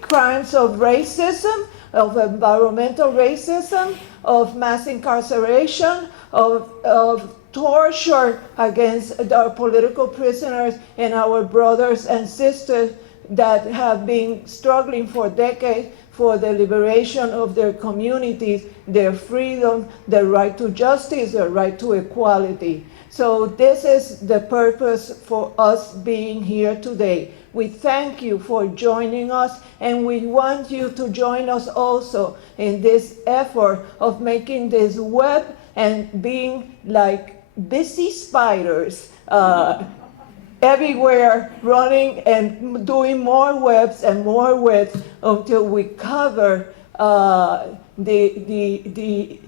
crimes of racism, of environmental racism, of mass incarceration, of torture against our political prisoners and our brothers and sisters that have been struggling for decades for the liberation of their communities, their freedom, their right to justice, their right to equality. So this is the purpose for us being here today. We thank you for joining us, and we want you to join us also in this effort of making this web and being like busy spiders everywhere, running and doing more webs and more webs until we cover the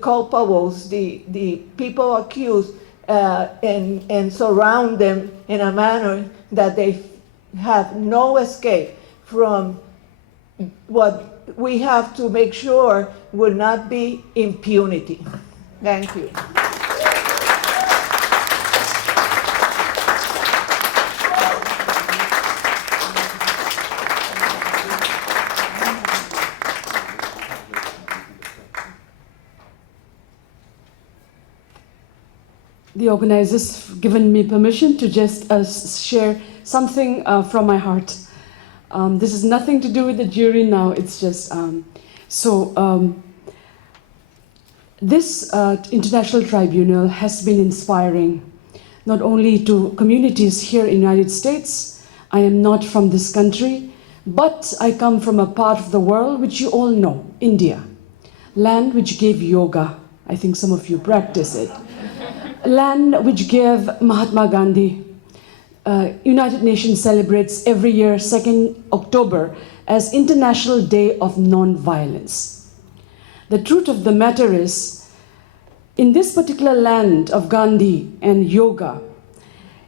culpables, the people accused, and surround them in a manner that they have no escape from what we have to make sure will not be impunity. Thank you. The organizers have given me permission to just share something from my heart. This is nothing to do with the jury now, it's just, this International Tribunal has been inspiring not only to communities here in the United States. I am not from this country, but I come from a part of the world which you all know, India, land which gave yoga. I think some of you practice it. Land which gave Mahatma Gandhi. United Nations celebrates every year 2nd October as International Day of Non-Violence. The truth of the matter is, in this particular land of Gandhi and yoga,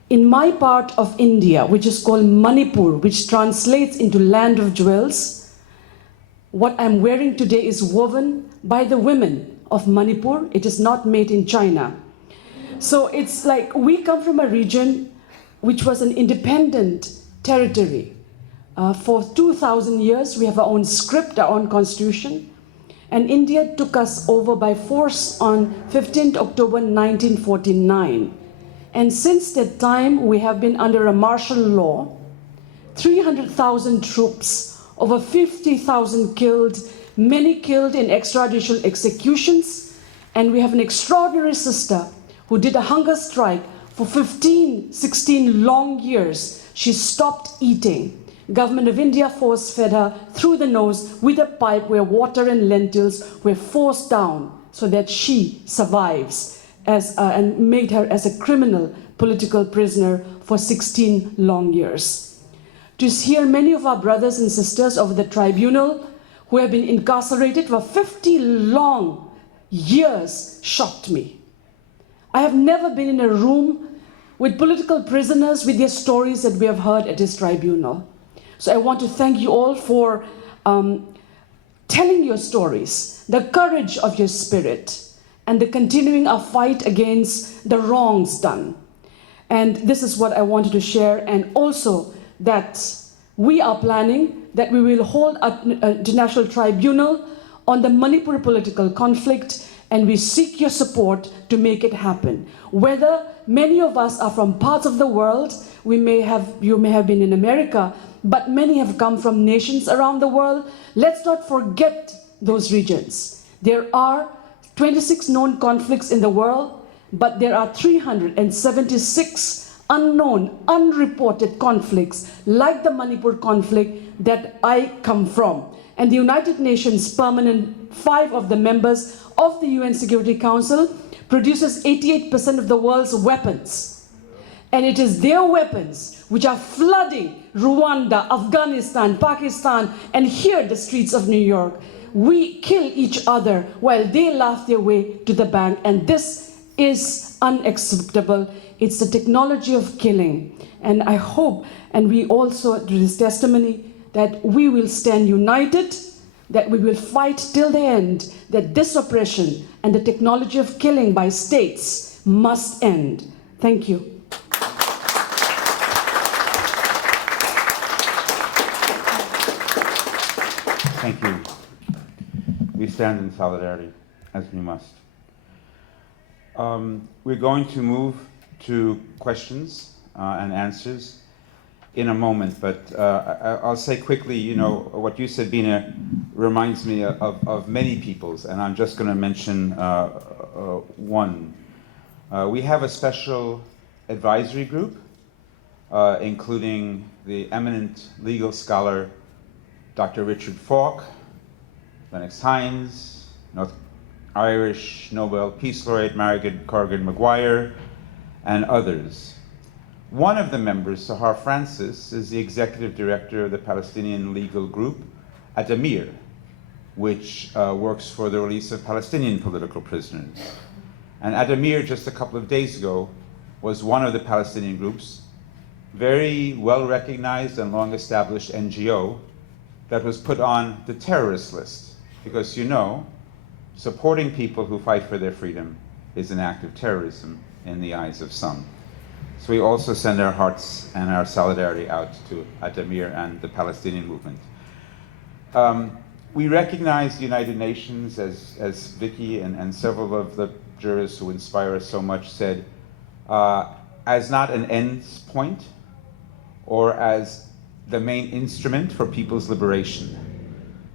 in my part of India, which is called Manipur, which translates into land of jewels, what I'm wearing today is woven by the women of Manipur. It is not made in China. So it's like we come from a region which was an independent territory. For 2,000 years, we have our own script, our own constitution. And India took us over by force on 15th October 1949. And since that time, we have been under a martial law, 300,000 troops, over 50,000 killed, many killed in extrajudicial executions. And we have an extraordinary sister who did a hunger strike for 16 long years. She stopped eating. Government of India force-fed her through the nose with a pipe where water and lentils were forced down so that she survives and made her as a criminal political prisoner for 16 long years. To hear many of our brothers and sisters of the tribunal who have been incarcerated for 50 long years shocked me. I have never been in a room with political prisoners with their stories that we have heard at this tribunal. So I want to thank you all for telling your stories, the courage of your spirit, and the continuing our fight against the wrongs done. And this is what I wanted to share, and also that we are planning that we will hold an international tribunal on the Manipur political conflict, and we seek your support to make it happen. Whether many of us are from parts of the world, you may have been in America, but many have come from nations around the world. Let's not forget those regions. There are 26 known conflicts in the world, but there are 376 unknown, unreported conflicts, like the Manipur conflict that I come from. And the United Nations permanent 5 of the members of the UN Security Council produces 88% of the world's weapons. And it is their weapons which are flooding Rwanda, Afghanistan, Pakistan, and here the streets of New York. We kill each other while they laugh their way to the bank, and this is unacceptable. It's the technology of killing. And I hope, and we also do this testimony, that we will stand united, that we will fight till the end, that this oppression and the technology of killing by states must end. Thank you. Thank you. stand in solidarity, as we must. We're going to move to questions and answers in a moment, but I'll say quickly, you know, what you said, Bina, reminds me of many peoples, and I'm just going to mention one. We have a special advisory group, including the eminent legal scholar Dr. Richard Falk, Lennox Hines, North Irish Nobel Peace Laureate Margaret Corrigan Maguire, and others. One of the members, Sahar Francis, is the executive director of the Palestinian legal group at Amir, which works for the release of Palestinian political prisoners. And Adamir, just a couple of days ago, was one of the Palestinian groups, very well recognized and long established NGO that was put on the terrorist list. Because you know, supporting people who fight for their freedom is an act of terrorism in the eyes of some. So we also send our hearts and our solidarity out to Adamir and the Palestinian movement. We recognize the United Nations, as Vickie and several of the jurists who inspire us so much said, as not an end point or as the main instrument for people's liberation.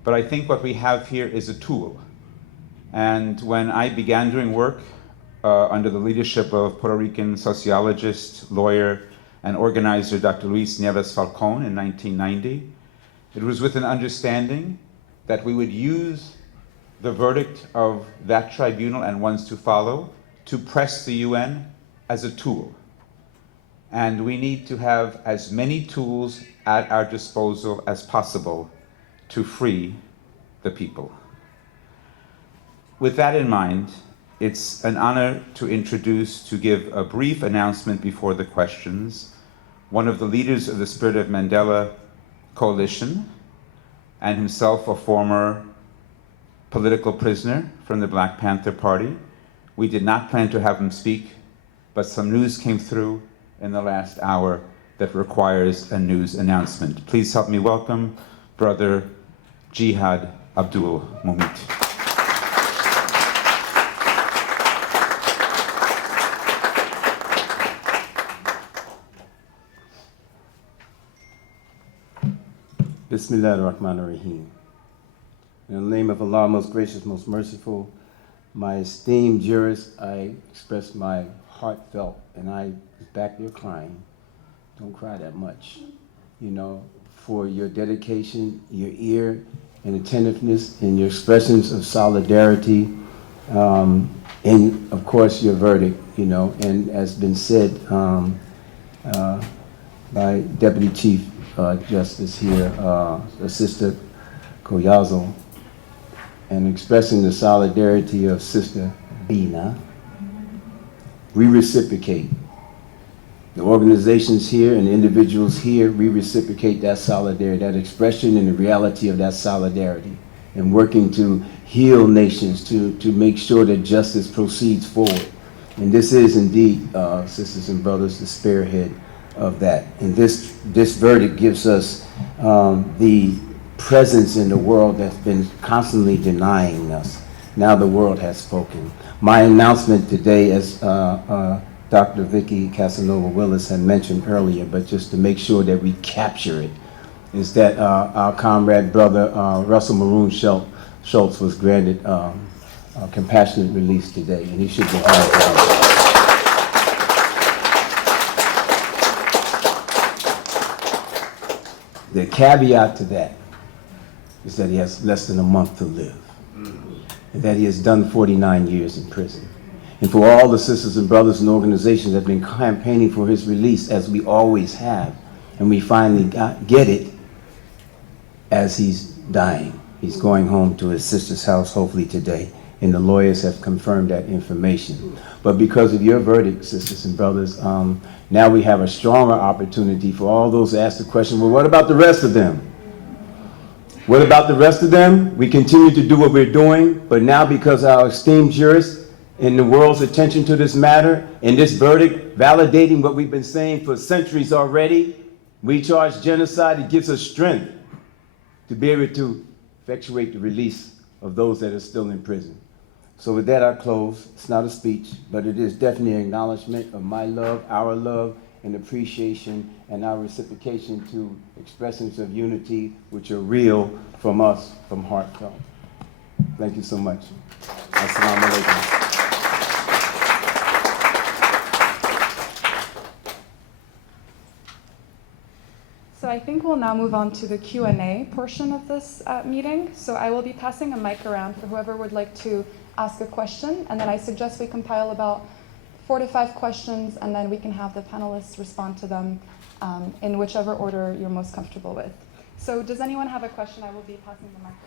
But I think what we have here is a tool. And when I began doing work under the leadership of Puerto Rican sociologist, lawyer, and organizer Dr. Luis Nieves Falcón in 1990, it was with an understanding that we would use the verdict of that tribunal and ones to follow to press the UN as a tool. And we need to have as many tools at our disposal as possible to free the people. With that in mind, it's an honor to give a brief announcement before the questions, one of the leaders of the Spirit of Mandela coalition, and himself a former political prisoner from the Black Panther Party. We did not plan to have him speak, but some news came through in the last hour that requires a news announcement. Please help me welcome Brother Jihad Abdulmumit. Bismillah ar-Rahman ar-Rahim. In the name of Allah, most gracious, most merciful, my esteemed jurists, I express my heartfelt, and I was back there crying. Don't cry that much. You know, for your dedication, your ear and attentiveness, and your expressions of solidarity, and of course your verdict, you know, and as been said by Deputy Chief Justice here, Sister Koyazo, and expressing the solidarity of Sister Bina, we reciprocate. The organizations here and the individuals here, we reciprocate that solidarity, that expression and the reality of that solidarity, and working to heal nations, to make sure that justice proceeds forward. And this is indeed, sisters and brothers, the spearhead of that. And this verdict gives us the presence in the world that's been constantly denying us. Now the world has spoken. My announcement today, as Dr. Vickie Casanova-Willis had mentioned earlier, but just to make sure that we capture it, is that our comrade brother Russell Maroon Schultz was granted a compassionate release today, and he should be honored. The caveat to that is that he has less than a month to live, and that he has done 49 years in prison. And for all the sisters and brothers and organizations that have been campaigning for his release, as we always have, and we finally get it as he's dying. He's going home to his sister's house, hopefully today, and the lawyers have confirmed that information. But because of your verdict, sisters and brothers, now we have a stronger opportunity for all those who ask the question, well, what about the rest of them? What about the rest of them? We continue to do what we're doing, but now because our esteemed jurists and the world's attention to this matter and this verdict validating what we've been saying for centuries already, we charge genocide. It gives us strength to be able to effectuate the release of those that are still in prison. So with that, I close. It's not a speech, but it is definitely an acknowledgement of my love, our love, and appreciation, and our reciprocation to expressions of unity, which are real from us, from heartfelt. Thank you so much. Assalamu alaikum. So I think we'll now move on to the Q&A portion of this meeting. So I will be passing a mic around for whoever would like to ask a question, and then I suggest we compile about 4 to 5 questions, and then we can have the panelists respond to them in whichever order you're most comfortable with. So does anyone have a question? I will be passing the mic around.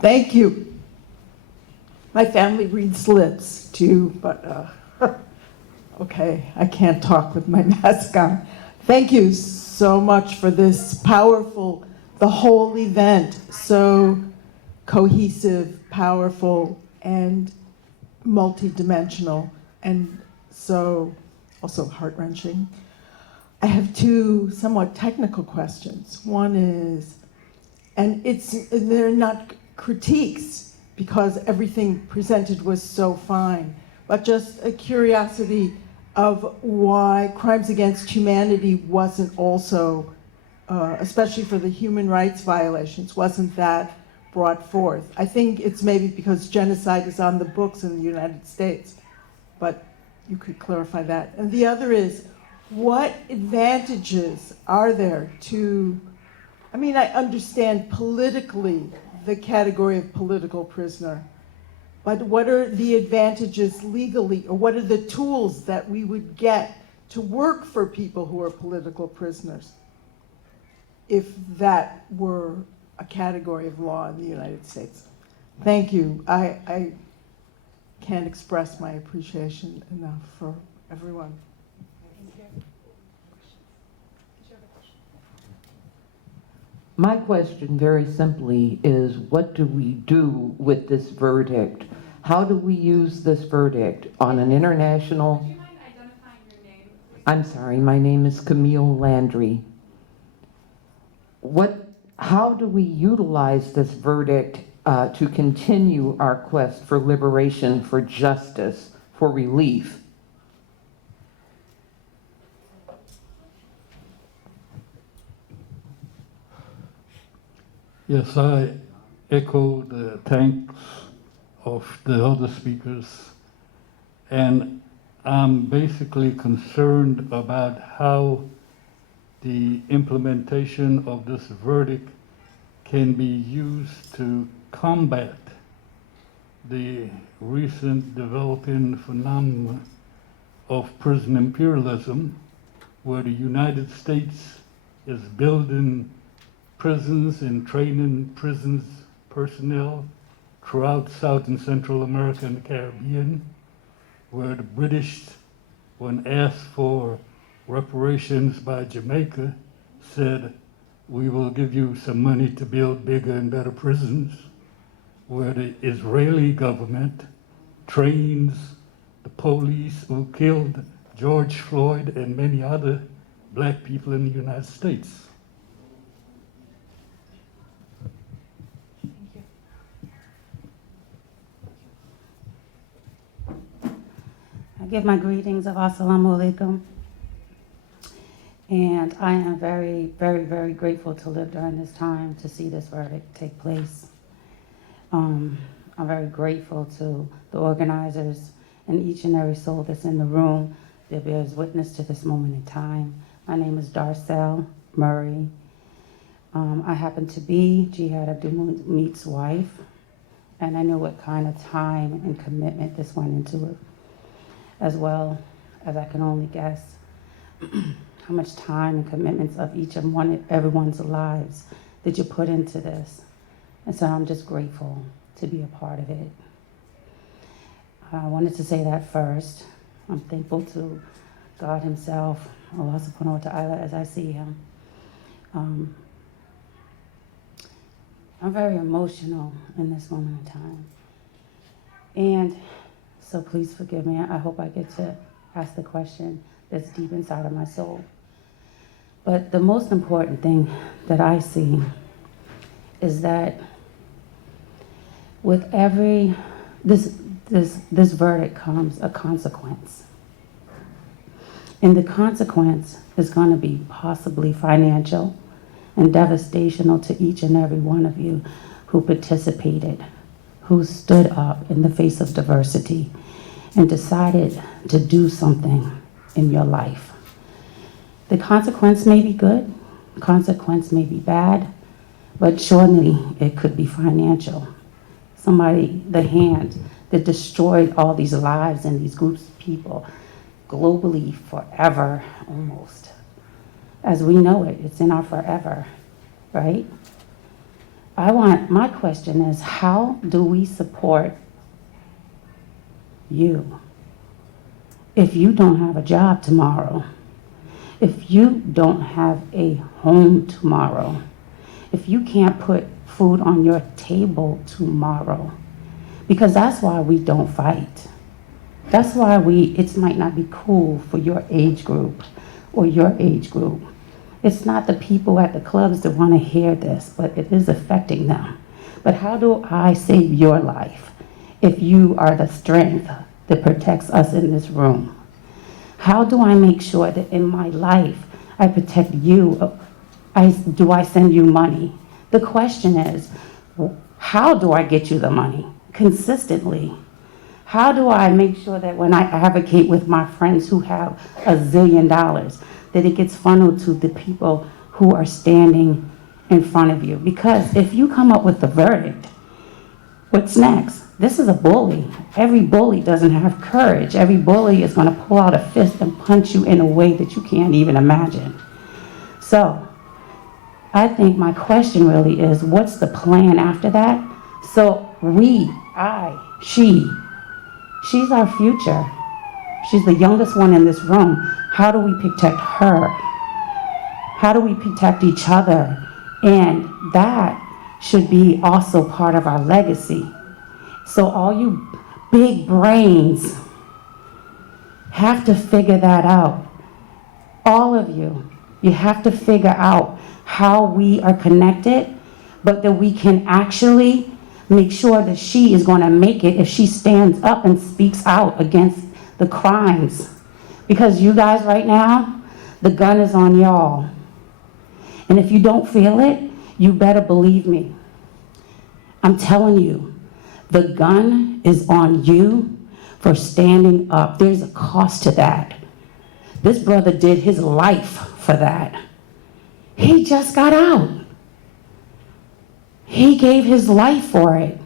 Thank you. My family reads lips too, but okay, I can't talk with my mask on. Thank you so much for this powerful, the whole event, so cohesive, powerful, and multidimensional, and so also heart-wrenching. I have 2 somewhat technical questions. One is, and they're not critiques, because everything presented was so fine, but just a curiosity of why crimes against humanity wasn't also, especially for the human rights violations, wasn't that brought forth. I think it's maybe because genocide is on the books in the United States, but you could clarify that. And the other is, what advantages are there to, I mean, I understand politically the category of political prisoner, but what are the advantages legally, or what are the tools that we would get to work for people who are political prisoners if that were a category of law in the United States? Thank you. I can't express my appreciation enough for everyone. My question very simply is, what do we do with this verdict? How do we use this verdict on an international... Would you mind identifying your name, please? I'm sorry, my name is Camille Landry. How do we utilize this verdict to continue our quest for liberation, for justice, for relief? Yes, I echo the thanks of the other speakers, and I'm basically concerned about how the implementation of this verdict can be used to combat the recent developing phenomenon of prison imperialism, where the United States is building prisons and training prisons personnel throughout South and Central America and the Caribbean, where the British, when asked for reparations by Jamaica, said, "We will give you some money to build bigger and better prisons," where the Israeli government trains the police who killed George Floyd and many other black people in the United States. I give my greetings of Assalamu alaikum. And I am very, very, very grateful to live during this time to see this verdict take place. I'm very grateful to the organizers and each and every soul that's in the room that bears witness to this moment in time. My name is Darcel Murray. I happen to be Jihad Abdulmumit's wife, and I know what kind of time and commitment this went into it, as well as I can only guess how much time and commitments of each and everyone's lives that you put into this. And so I'm just grateful to be a part of it. I wanted to say that first. I'm thankful to God himself, Allah subhanahu wa ta'ala, as I see him. I'm very emotional in this moment in time. And so please forgive me. I hope I get to ask the question that's deep inside of my soul. But the most important thing that I see is that with every, this verdict comes a consequence. And the consequence is going to be possibly financial and devastational to each and every one of you who participated, who stood up in the face of diversity and decided to do something in your life. The consequence may be good, consequence may be bad, but surely it could be financial. Somebody, the hand that destroyed all these lives and these groups of people globally forever, almost. As we know it, it's in our forever, right? My question is, how do we support you if you don't have a job tomorrow? If you don't have a home tomorrow? If you can't put food on your table tomorrow? Because that's why we don't fight. That's why it might not be cool for your age group or your age group. It's not the people at the clubs that want to hear this, but it is affecting them. But how do I save your life if you are the strength that protects us in this room? How do I make sure that in my life I protect you? Do I send you money? The question is, how do I get you the money consistently? How do I make sure that when I advocate with my friends who have $1 zillion, that it gets funneled to the people who are standing in front of you? Because if you come up with the verdict, what's next? This is a bully. Every bully doesn't have courage. Every bully is going to pull out a fist and punch you in a way that you can't even imagine. So I think my question really is, what's the plan after that? So she's our future. She's the youngest one in this room. How do we protect her? How do we protect each other? And that should be also part of our legacy. So all you big brains have to figure that out. All of you, you have to figure out how we are connected, but that we can actually make sure that she is going to make it if she stands up and speaks out against the crimes. Because you guys right now, the gun is on y'all. And if you don't feel it, you better believe me. I'm telling you, the gun is on you for standing up. There's a cost to that. This brother did his life for that. He just got out. He gave his life for it.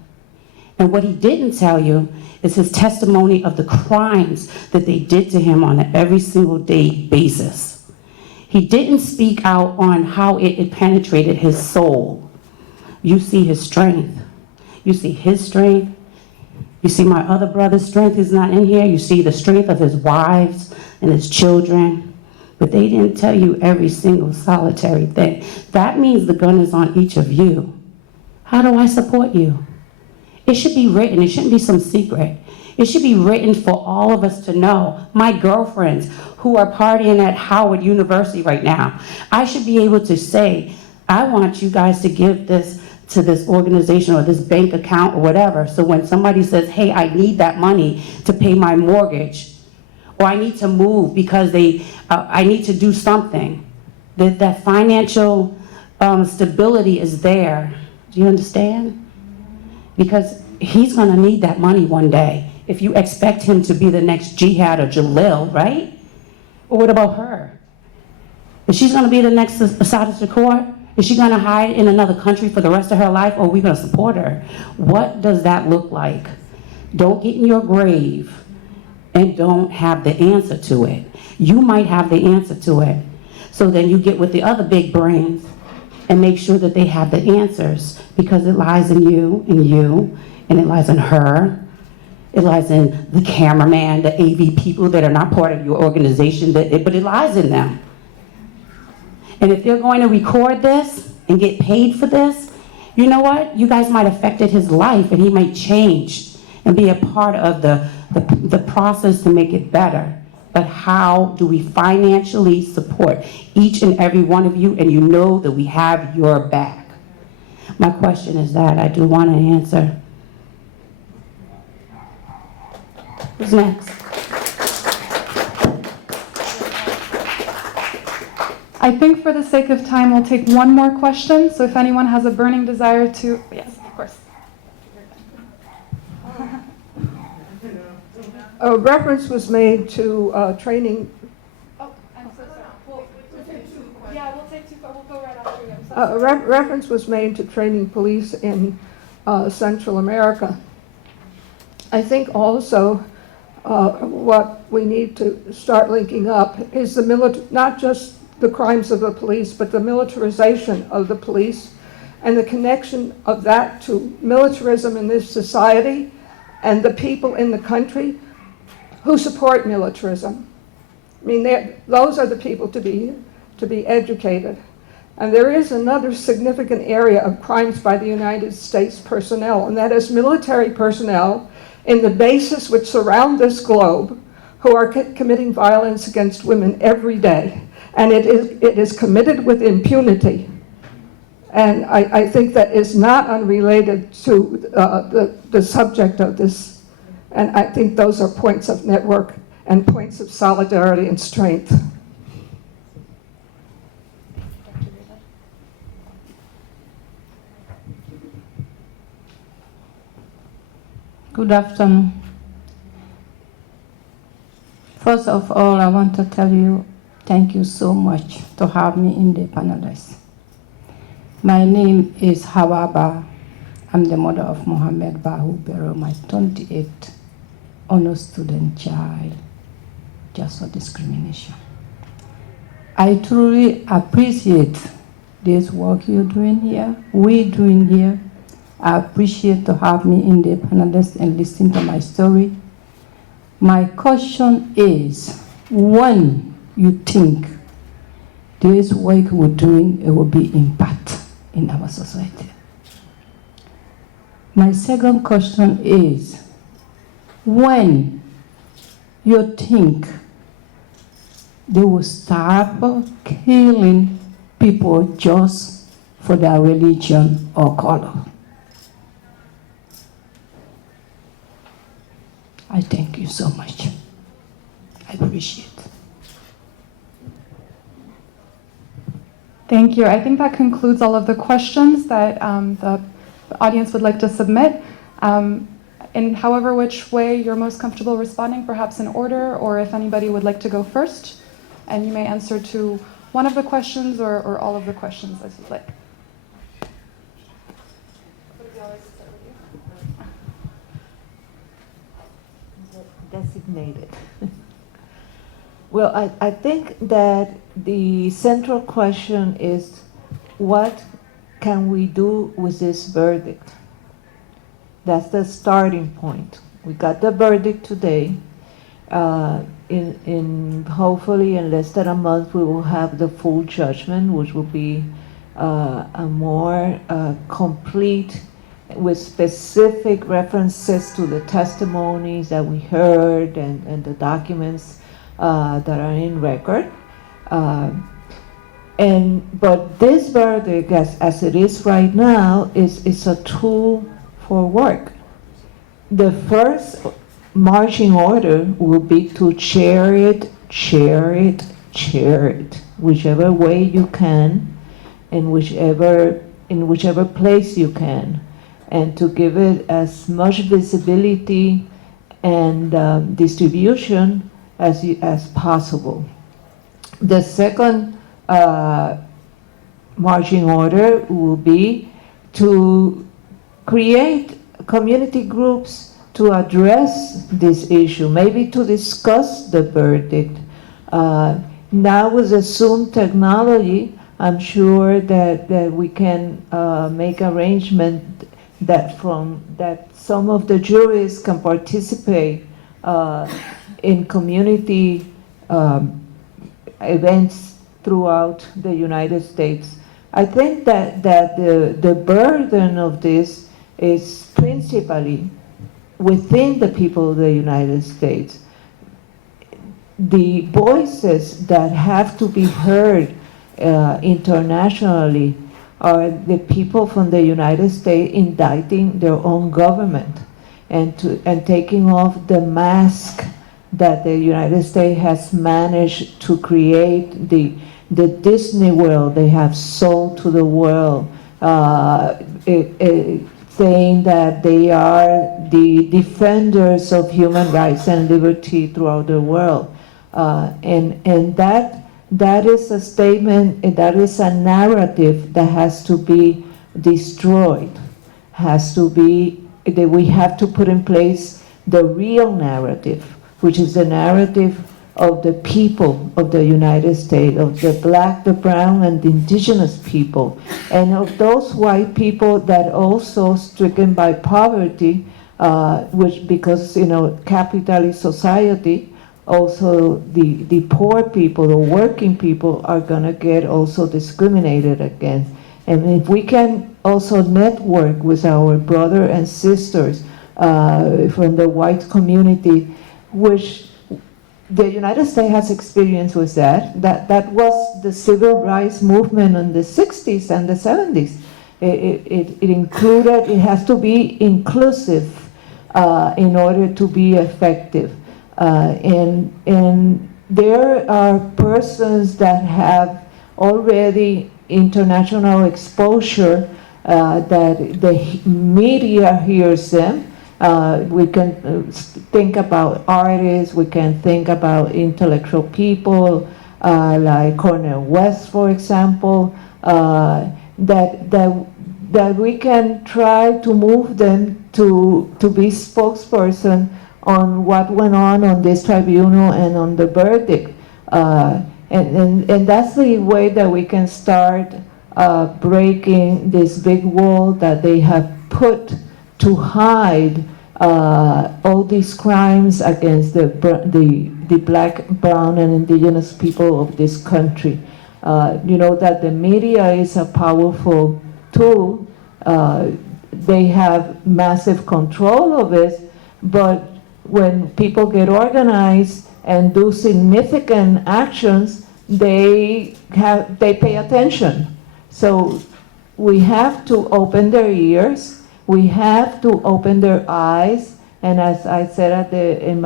And what he didn't tell you is his testimony of the crimes that they did to him on an every single day basis. He didn't speak out on how it penetrated his soul. You see his strength. You see his strength. You see my other brother's strength is not in here. You see the strength of his wives and his children. But they didn't tell you every single solitary thing. That means the gun is on each of you. How do I support you? It should be written. It shouldn't be some secret. It should be written for all of us to know. My girlfriends who are partying at Howard University right now, I should be able to say, I want you guys to give this to this organization or this bank account or whatever. So when somebody says, hey, I need that money to pay my mortgage, or I need to move because I need to do something, that financial stability is there. Do you understand? Because he's going to need that money one day. If you expect him to be the next Jihad or Jalil, right? Or what about her? Is she going to be the next Assad Shakur? Is she going to hide in another country for the rest of her life, or are we going to support her? What does that look like? Don't get in your grave and don't have the answer to it. You might have the answer to it. So then you get with the other big brains and make sure that they have the answers, because it lies in you, and it lies in her. It lies in the cameraman, the AV people that are not part of your organization, but it lies in them. And if they're going to record this and get paid for this, you know what? You guys might have affected his life and he might change. and be a part of the process to make it better. But how do we financially support each and every one of you, and you know that we have your back? My question is that I do want an answer. Who's next? I think for the sake of time, we'll take one more question. So if anyone has a burning desire to, yes, of course. A reference was made to training. Oh, I'm so sorry. We'll take two. Yeah, we'll take two. We'll go right after you. I'm so sorry. Reference was made to training police in Central America. I think also what we need to start linking up is the not just the crimes of the police, but the militarization of the police and the connection of that to militarism in this society and the people in the country who support militarism. I mean, those are the people to be educated. And there is another significant area of crimes by the United States personnel, and that is military personnel in the bases which surround this globe who are committing violence against women every day. And it is committed with impunity. And I think that is not unrelated to the subject of this. And I think those are points of network and points of solidarity and strength. Good afternoon. First of all, I want to tell you thank you so much to have me in the panelists. My name is Hawaba. I'm the mother of Mohammed Bahu Bero, my 28th honor student child, just for discrimination. I truly appreciate this work you're doing here, we're doing here. I appreciate to have me in the panelists and listen to my story. My question is, when you think this work we're doing, it will be impact in our society? My second question is, when you think they will stop killing people just for their religion or color? I thank you so much. I appreciate it. Thank you. I think that concludes all of the questions that the audience would like to submit. In however which way you're most comfortable responding, perhaps in order, or if anybody would like to go first, and you may answer to one of the questions or all of the questions as you'd like. Designated. Well, I think that the central question is, what can we do with this verdict? That's the starting point. We got the verdict today. In hopefully in less than a month we will have the full judgment, which will be a more complete, with specific references to the testimonies that we heard and the documents that are in record. But this verdict, as it is right now, is a tool for work. The first marching order will be to share it, whichever way you can, in whichever place you can, and to give it as much visibility and distribution as possible. The second marching order will be to create community groups to address this issue, maybe to discuss the verdict. Now with the Zoom technology, I'm sure that we can make arrangement that some of the jurists can participate in community events throughout the United States. I think that the burden of this is principally within the people of the United States. The voices that have to be heard internationally are the people from the United States indicting their own government and taking off the mask that the United States has managed to create, the Disney world they have sold to the world, saying that they are the defenders of human rights and liberty throughout the world. And that is a statement, that is a narrative that has to be destroyed, has to be, that we have to put in place the real narrative, which is the narrative of the people of the United States, of the black, the brown, and the indigenous people, and of those white people that also stricken by poverty, which because, capitalist society, also the poor people, the working people are gonna get also discriminated against. And if we can also network with our brothers and sisters from the white community, which the United States has experience with that was the civil rights movement in the 60s and the 70s. It included, it has to be inclusive in order to be effective. And there are persons that have already international exposure, that the media hears them. We can think about artists, we can think about intellectual people, like Cornel West, for example, that we can try to move them to be spokesperson on what went on this tribunal and on the verdict. And that's the way that we can start breaking this big wall that they have put to hide all these crimes against the black, brown, and indigenous people of this country. That the media is a powerful tool. They have massive control of it, but when people get organized and do significant actions, they pay attention. So we have to open their ears, we have to open their eyes, and as I said in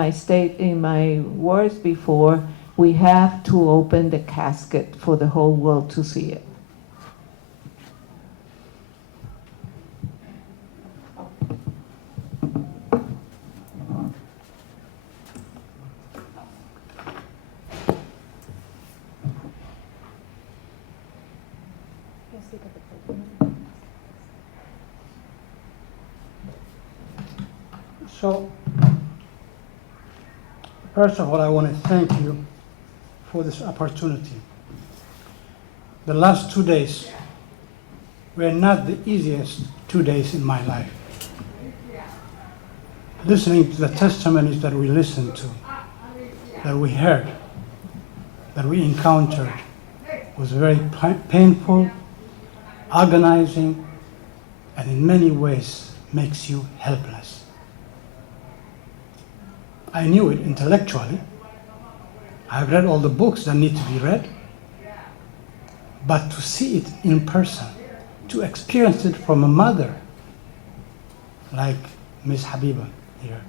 my words before, we have to open the casket for the whole world to see it. So, first of all, I want to thank you for this opportunity. The last 2 days were not the easiest 2 days in my life. Listening to the testimonies that we listened to, that we heard, that we encountered, was very painful, agonizing, and in many ways makes you helpless. I knew it intellectually. I've read all the books that need to be read. But to see it in person, to experience it from a mother, like Ms. Habiba here,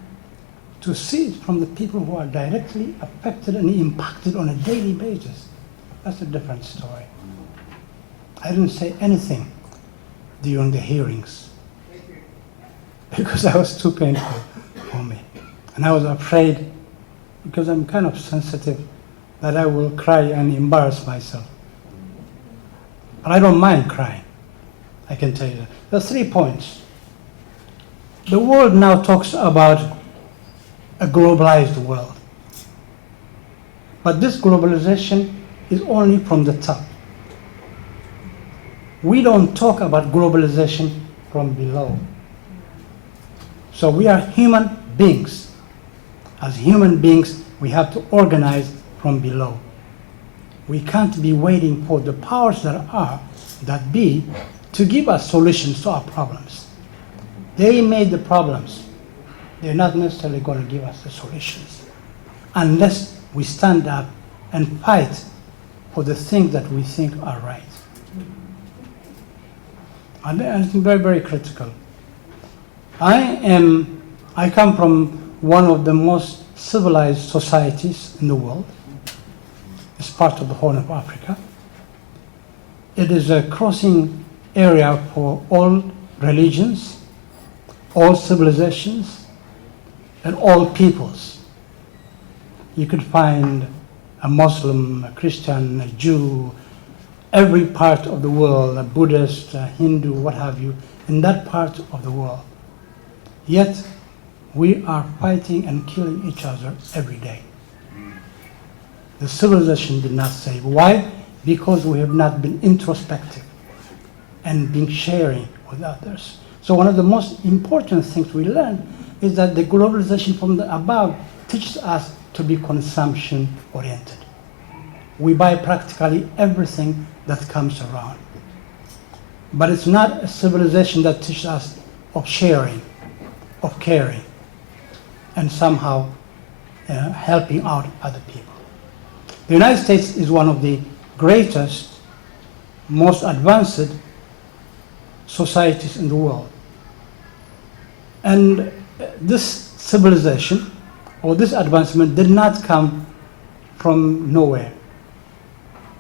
to see it from the people who are directly affected and impacted on a daily basis, that's a different story. I didn't say anything during the hearings because that was too painful for me. And I was afraid, because I'm kind of sensitive, that I will cry and embarrass myself. But I don't mind crying, I can tell you that. There are 3 points. The world now talks about a globalized world. But this globalization is only from the top. We don't talk about globalization from below. So we are human beings. As human beings, we have to organize from below. We can't be waiting for the powers that be to give us solutions to our problems. They made the problems. they're not necessarily going to give us the solutions unless we stand up and fight for the things that we think are right. And it's very, very critical. I come from one of the most civilized societies in the world. It's part of the Horn of Africa. It is a crossing area for all religions, all civilizations, and all peoples. You could find a Muslim, a Christian, a Jew, every part of the world, a Buddhist, a Hindu, what have you, in that part of the world. Yet, we are fighting and killing each other every day. The civilization did not save. Why? Because we have not been introspective and been sharing with others. So one of the most important things we learn is that the globalization from the above teaches us to be consumption-oriented. We buy practically everything that comes around. But it's not a civilization that teaches us of sharing, of caring, and somehow helping out other people. The United States is one of the greatest, most advanced societies in the world. And this civilization, or this advancement, did not come from nowhere.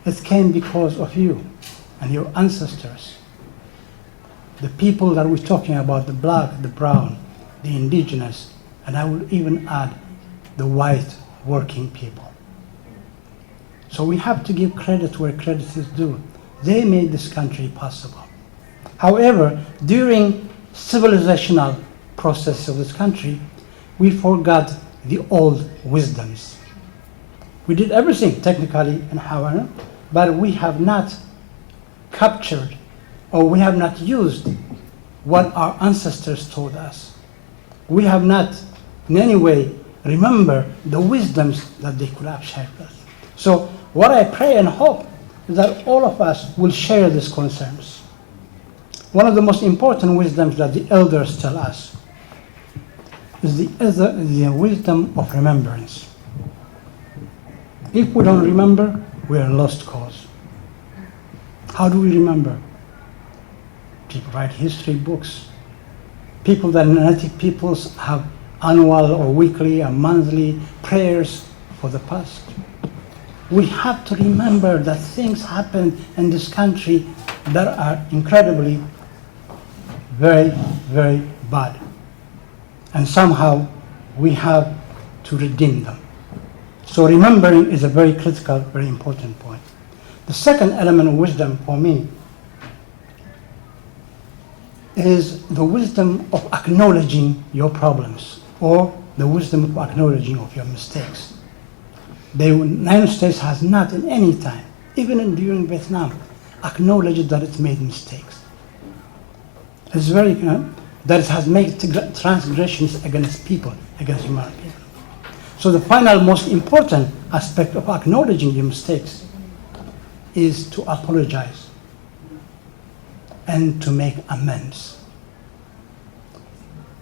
It came because of you and your ancestors. The people that we're talking about, the black, the brown, the indigenous, and I will even add the white working people. So we have to give credit where credit is due. They made this country possible. However, during civilizational process of this country, we forgot the old wisdoms. We did everything technically and however, but we have not captured or we have not used what our ancestors told us. We have not in any way remember the wisdoms that they could have shared with us. So what I pray and hope is that all of us will share these concerns. One of the most important wisdoms that the elders tell us is the wisdom of remembrance. If we don't remember, we are a lost cause. How do we remember? People write history books. People that native peoples have annual or weekly or monthly prayers for the past. We have to remember that things happen in this country that are incredibly very, very bad. And somehow we have to redeem them. So remembering is a very critical, very important point. The second element of wisdom for me is the wisdom of acknowledging your problems or the wisdom of acknowledging of your mistakes. The United States has not in any time, even during Vietnam, acknowledged that it's made mistakes. It's very, that it has made transgressions against people, against human people. So the final most important aspect of acknowledging your mistakes is to apologize and to make amends.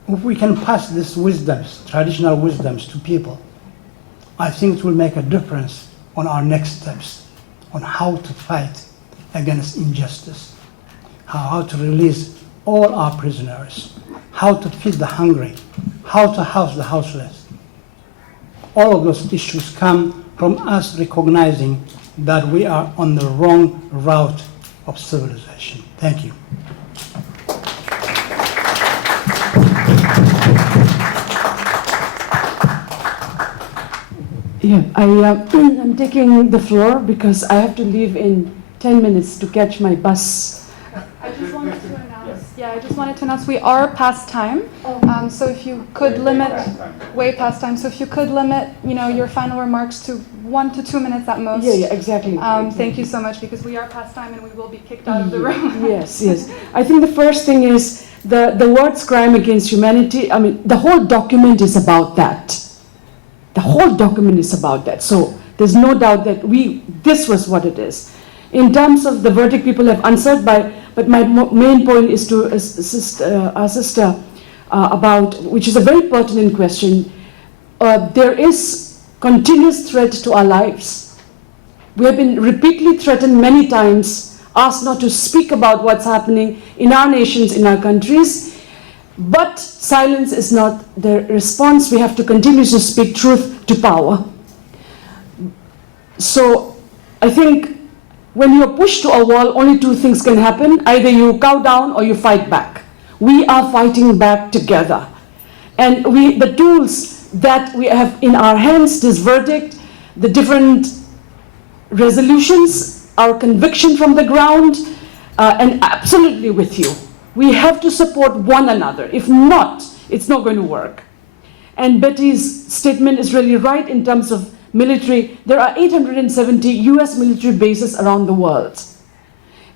If we can pass these wisdoms, traditional wisdoms, to people, I think it will make a difference on our next steps, on how to fight against injustice, how to release all our prisoners, how to feed the hungry, how to house the houseless. All of those issues come from us recognizing that we are on the wrong route of civilization. Thank you. Yeah, I'm taking the floor because I have to leave in 10 minutes to catch my bus. I just wanted to announce we are past time. So if you could way past time. So if you could limit, your final remarks to 1 to 2 minutes at most. Yeah, exactly. Thank you so much because we are past time and we will be kicked out of the room. Yes. I think the first thing is the words crime against humanity. I mean, the whole document is about that. The whole document is about that. So there's no doubt that this was what it is. In terms of the verdict, people have answered, but my main point is to assist our sister which is a very pertinent question. There is continuous threat to our lives. We have been repeatedly threatened many times, asked not to speak about what's happening in our nations, in our countries. But silence is not the response. We have to continue to speak truth to power. So I think when you are pushed to a wall, only two things can happen. Either you cow down or you fight back. We are fighting back together. And the tools that we have in our hands, this verdict, the different resolutions, our conviction from the ground, and absolutely with you. We have to support one another. If not, it's not going to work. And Betty's statement is really right in terms of military. There are 870 US military bases around the world.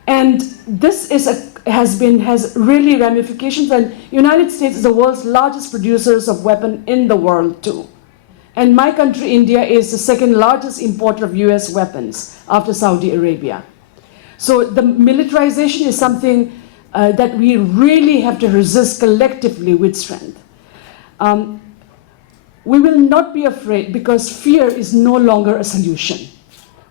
And this has really ramifications, and United States is the world's largest producers of weapons in the world too. And my country, India, is the second largest importer of US weapons after Saudi Arabia. So the militarization is something that we really have to resist collectively with strength. We will not be afraid because fear is no longer a solution.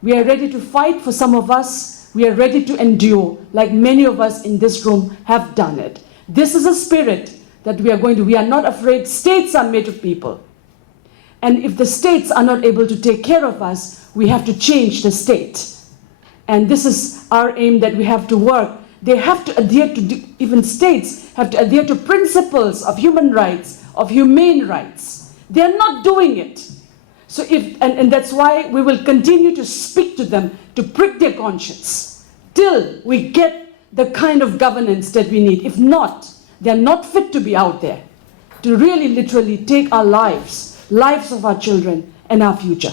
We are ready to fight. For some of us, we are ready to endure, like many of us in this room have done it. This is a spirit that we are not afraid. States are made of people. And if the states are not able to take care of us, we have to change the state. And this is our aim, that we have to work. They have to adhere to, even states have to adhere to principles of human rights, of humane rights. They're not doing it. So and that's why we will continue to speak to them, to prick their conscience, till we get the kind of governance that we need. If not, they're not fit to be out there, to really literally take our lives of our children and our future.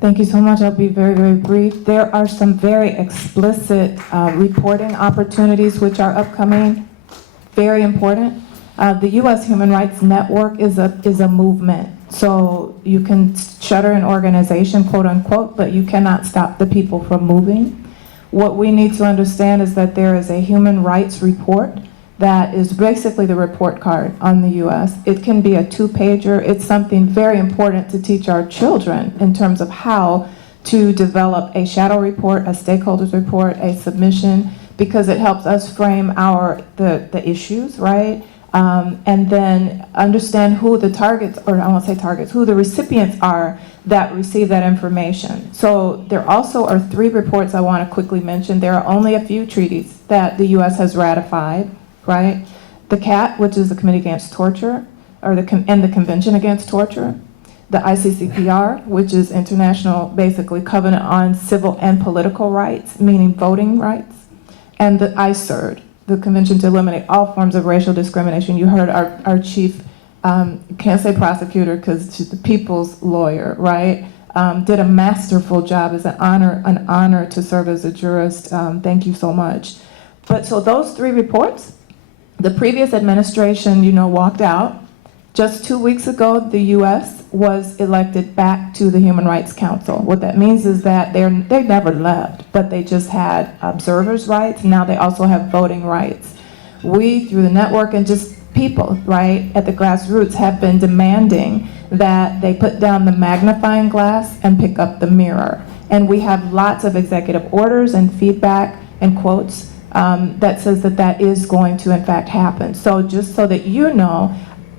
Thank you so much. I'll be very, very brief. There are some very explicit reporting opportunities which are upcoming, very important. The U.S. Human Rights Network is a movement. So you can shutter an organization, quote unquote, but you cannot stop the people from moving. What we need to understand is that there is a human rights report that is basically the report card on the U.S. It can be a 2-pager. It's something very important to teach our children in terms of how to develop a shadow report, a stakeholders report, a submission, because it helps us frame the issues, right? And then understand who the targets, or I won't say targets, who the recipients are that receive that information. So there also are 3 reports I want to quickly mention. There are only a few treaties that the U.S. has ratified, right? The CAT, which is the Committee Against Torture, and the Convention Against Torture. The ICCPR, which is International, basically, Covenant on Civil and Political Rights, meaning voting rights. And the ICERD, the Convention to Eliminate All Forms of Racial Discrimination. You heard our chief, can't say prosecutor because she's the people's lawyer, right? Did a masterful job. It's an honor to serve as a jurist. Thank you so much. But so those 3 reports, the previous administration, walked out. Just 2 weeks ago, the U.S. was elected back to the Human Rights Council. What that means is that they never left, but they just had observers' rights. Now they also have voting rights. We, through the network and just people, right, at the grassroots, have been demanding that they put down the magnifying glass and pick up the mirror. And we have lots of executive orders and feedback and quotes that says that is going to in fact happen. So just so that you know,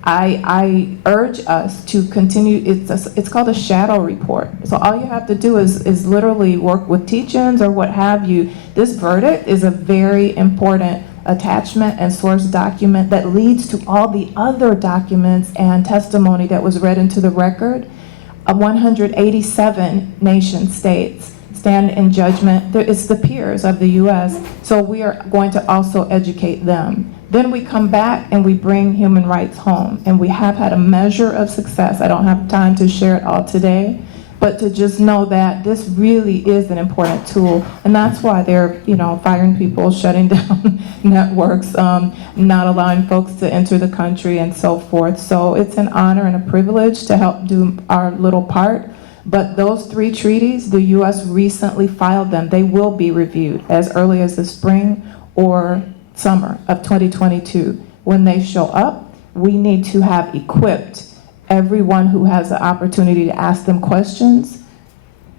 I urge us to continue. It's called a shadow report. So all you have to do is literally work with teach-ins or what have you. This verdict is a very important attachment and source document that leads to all the other documents and testimony that was read into the record. 187 nation states stand in judgment. It's the peers of the U.S., so we are going to also educate them. Then we come back and we bring human rights home, and we have had a measure of success. I don't have time to share it all today, but to just know that this really is an important tool, and that's why they're, firing people, shutting down networks, not allowing folks to enter the country, and so forth. So it's an honor and a privilege to help do our little part. But those 3 treaties, the U.S. recently filed them. They will be reviewed as early as the spring or summer of 2022. when they show up, we need to have equipped everyone who has the opportunity to ask them questions.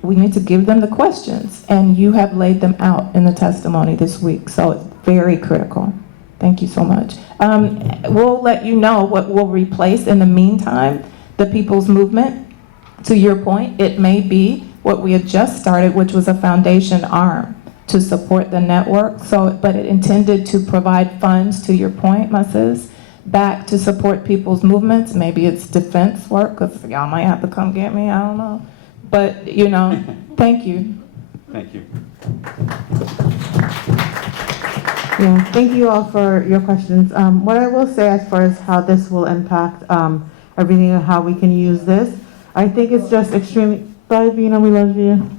We need to give them the questions, and you have laid them out in the testimony this week, so it's very critical. Thank you so much. We'll let you know what we'll replace in the meantime, the People's Movement. To your point, it may be what we had just started, which was a foundation arm to support the network. But it intended to provide funds, to your point, Mrs., back to support people's movements. Maybe it's defense work, because y'all might have to come get me, I don't know. But, you know, thank you. Thank you. Yeah, thank you all for your questions. What I will say as far as how this will impact everything and how we can use this, I think it's just extremely, bye Bina, we love you.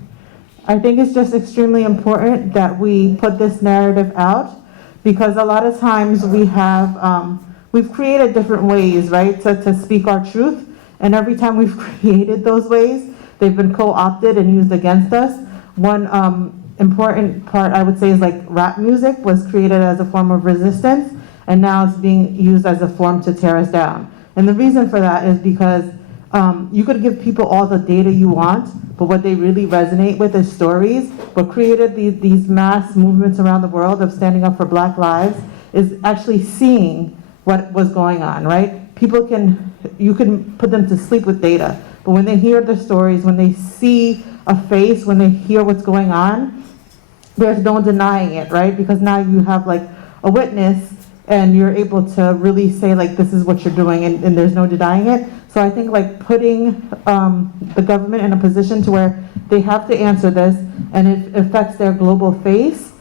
I think it's just extremely important that we put this narrative out, because a lot of times we have, we've created different ways, right, to speak our truth. And every time we've created those ways, they've been co-opted and used against us. One important part, I would say, is like rap music was created as a form of resistance, and now it's being used as a form to tear us down. And the reason for that is because you could give people all the data you want, but what they really resonate with is stories. What created these mass movements around the world of standing up for Black lives is actually seeing what was going on, right? People you can put them to sleep with data, but when they hear the stories, when they see a face, when they hear what's going on, there's no denying it, right? Because now you have like a witness, and you're able to really say like, this is what you're doing, and there's no denying it. So I think like putting the government in a position to where they have to answer this, and it affects their global face,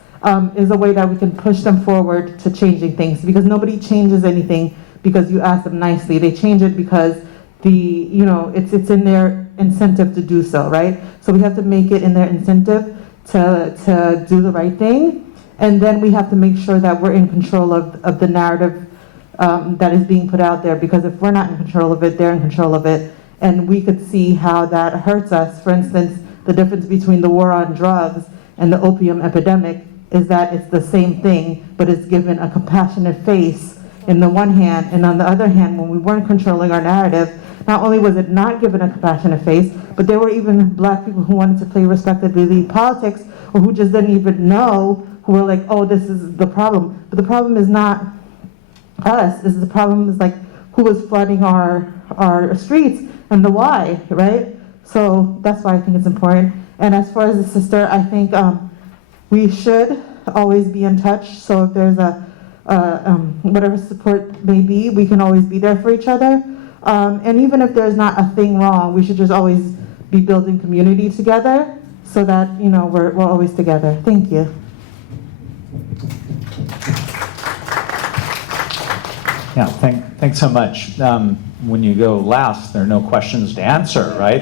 is a way that we can push them forward to changing things. Because nobody changes anything because you ask them nicely. They change it because it's in their incentive to do so, right? So we have to make it in their incentive to do the right thing. And then we have to make sure that we're in control of the narrative that is being put out there, because if we're not in control of it, they're in control of it. And we could see how that hurts us. For instance, the difference between the war on drugs and the opium epidemic is that it's the same thing, but it's given a compassionate face in the one hand, and on the other hand, when we weren't controlling our narrative, not only was it not given a compassionate face, but there were even Black people who wanted to play respectably lead politics, or who just didn't even know, who were like, oh, this is the problem. But the problem is not us. The problem is like who was flooding our streets and the why, right? So that's why I think it's important. And as far as the sister, I think we should always be in touch. So if there's whatever support may be, we can always be there for each other. And even if there's not a thing wrong, we should just always be building community together, so that we're always together. Thank you. Yeah, thanks so much. When you go last, there are no questions to answer, right?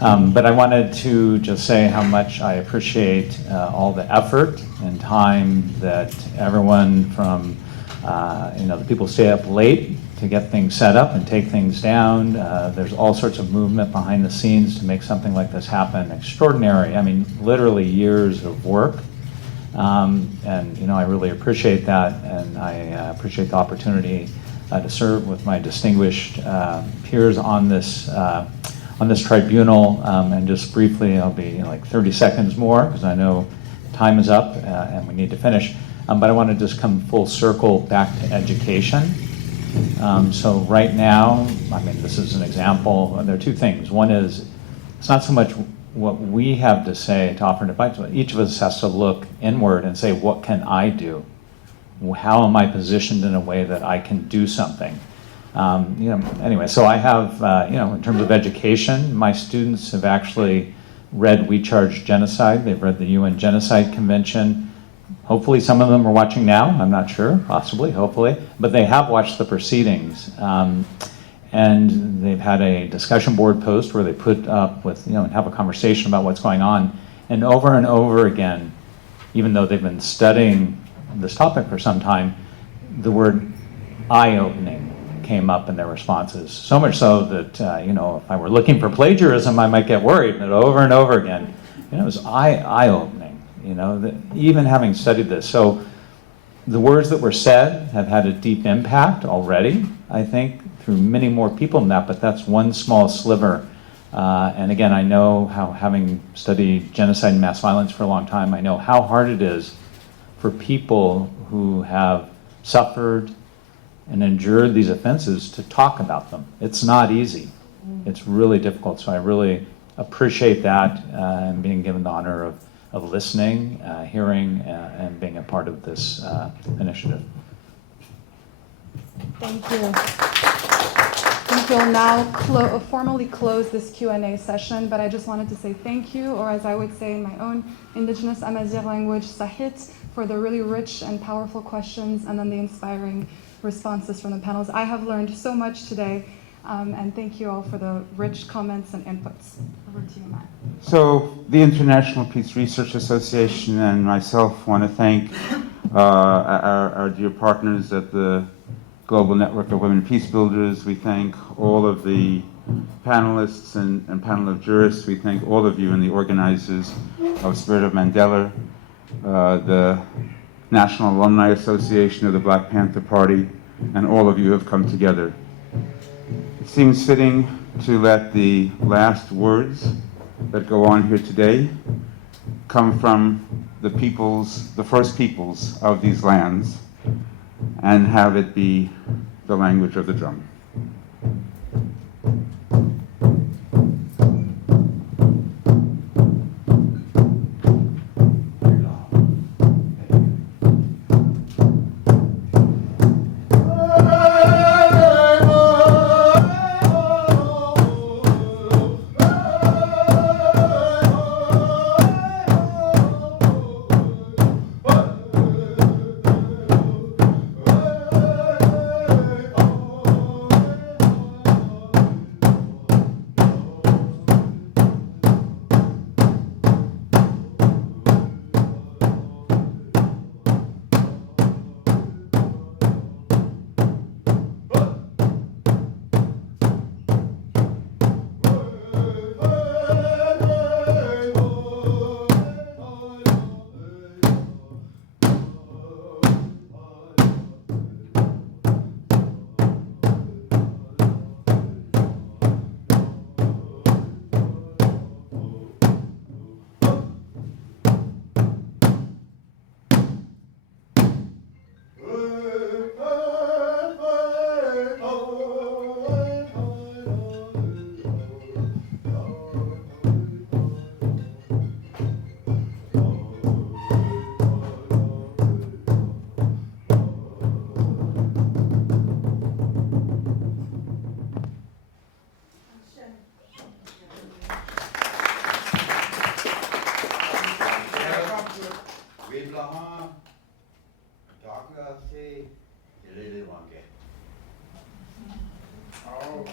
But I wanted to just say how much I appreciate all the effort and time that everyone from, the people stay up late to get things set up and take things down. There's all sorts of movement behind the scenes to make something like this happen. Extraordinary. I mean, literally years of work. And I really appreciate that, and I appreciate the opportunity to serve with my distinguished peers on this tribunal. And just briefly, I'll be like 30 seconds more, because I know time is up and we need to finish. But I want to just come full circle back to education. So right now, I mean, this is an example. There are two things. One is, it's not so much what we have to say to offer advice, but each of us has to look inward and say, what can I do? How am I positioned in a way that I can do something? Anyway, so I have, in terms of education, my students have actually read We Charge Genocide. They've read the UN Genocide Convention. Hopefully some of them are watching now. I'm not sure, possibly, hopefully. But they have watched the proceedings. And they've had a discussion board post where they put up with, and have a conversation about what's going on. And over again, even though they've been studying this topic for some time, the word eye-opening came up in their responses. So much so that, if I were looking for plagiarism, I might get worried. But over and over again, it was eye-opening, even having studied this. So the words that were said have had a deep impact already, I think, through many more people than that, but that's one small sliver. And again, I know how, having studied genocide and mass violence for a long time, I know how hard it is for people who have suffered and endured these offenses to talk about them. It's not easy. It's really difficult. So I really appreciate that and being given the honor of listening, hearing, and being a part of this initiative. Thank you. I think we'll now formally close this Q&A session, but I just wanted to say thank you, or as I would say in my own indigenous Amazigh language, Sahit, for the really rich and powerful questions and then the inspiring responses from the panels. I have learned so much today, and thank you all for the rich comments and inputs. Over to you, Matt. So the International Peace Research Association and myself want to thank our dear partners at the Global Network of Women Peacebuilders. We thank all of the panelists and panel of jurists. We thank all of you and the organizers of Spirit of Mandela, the National Alumni Association of the Black Panther Party, and all of you who have come together. It seems fitting to let the last words that go on here today come from the first peoples of these lands, and have it be the language of the drum. Oh.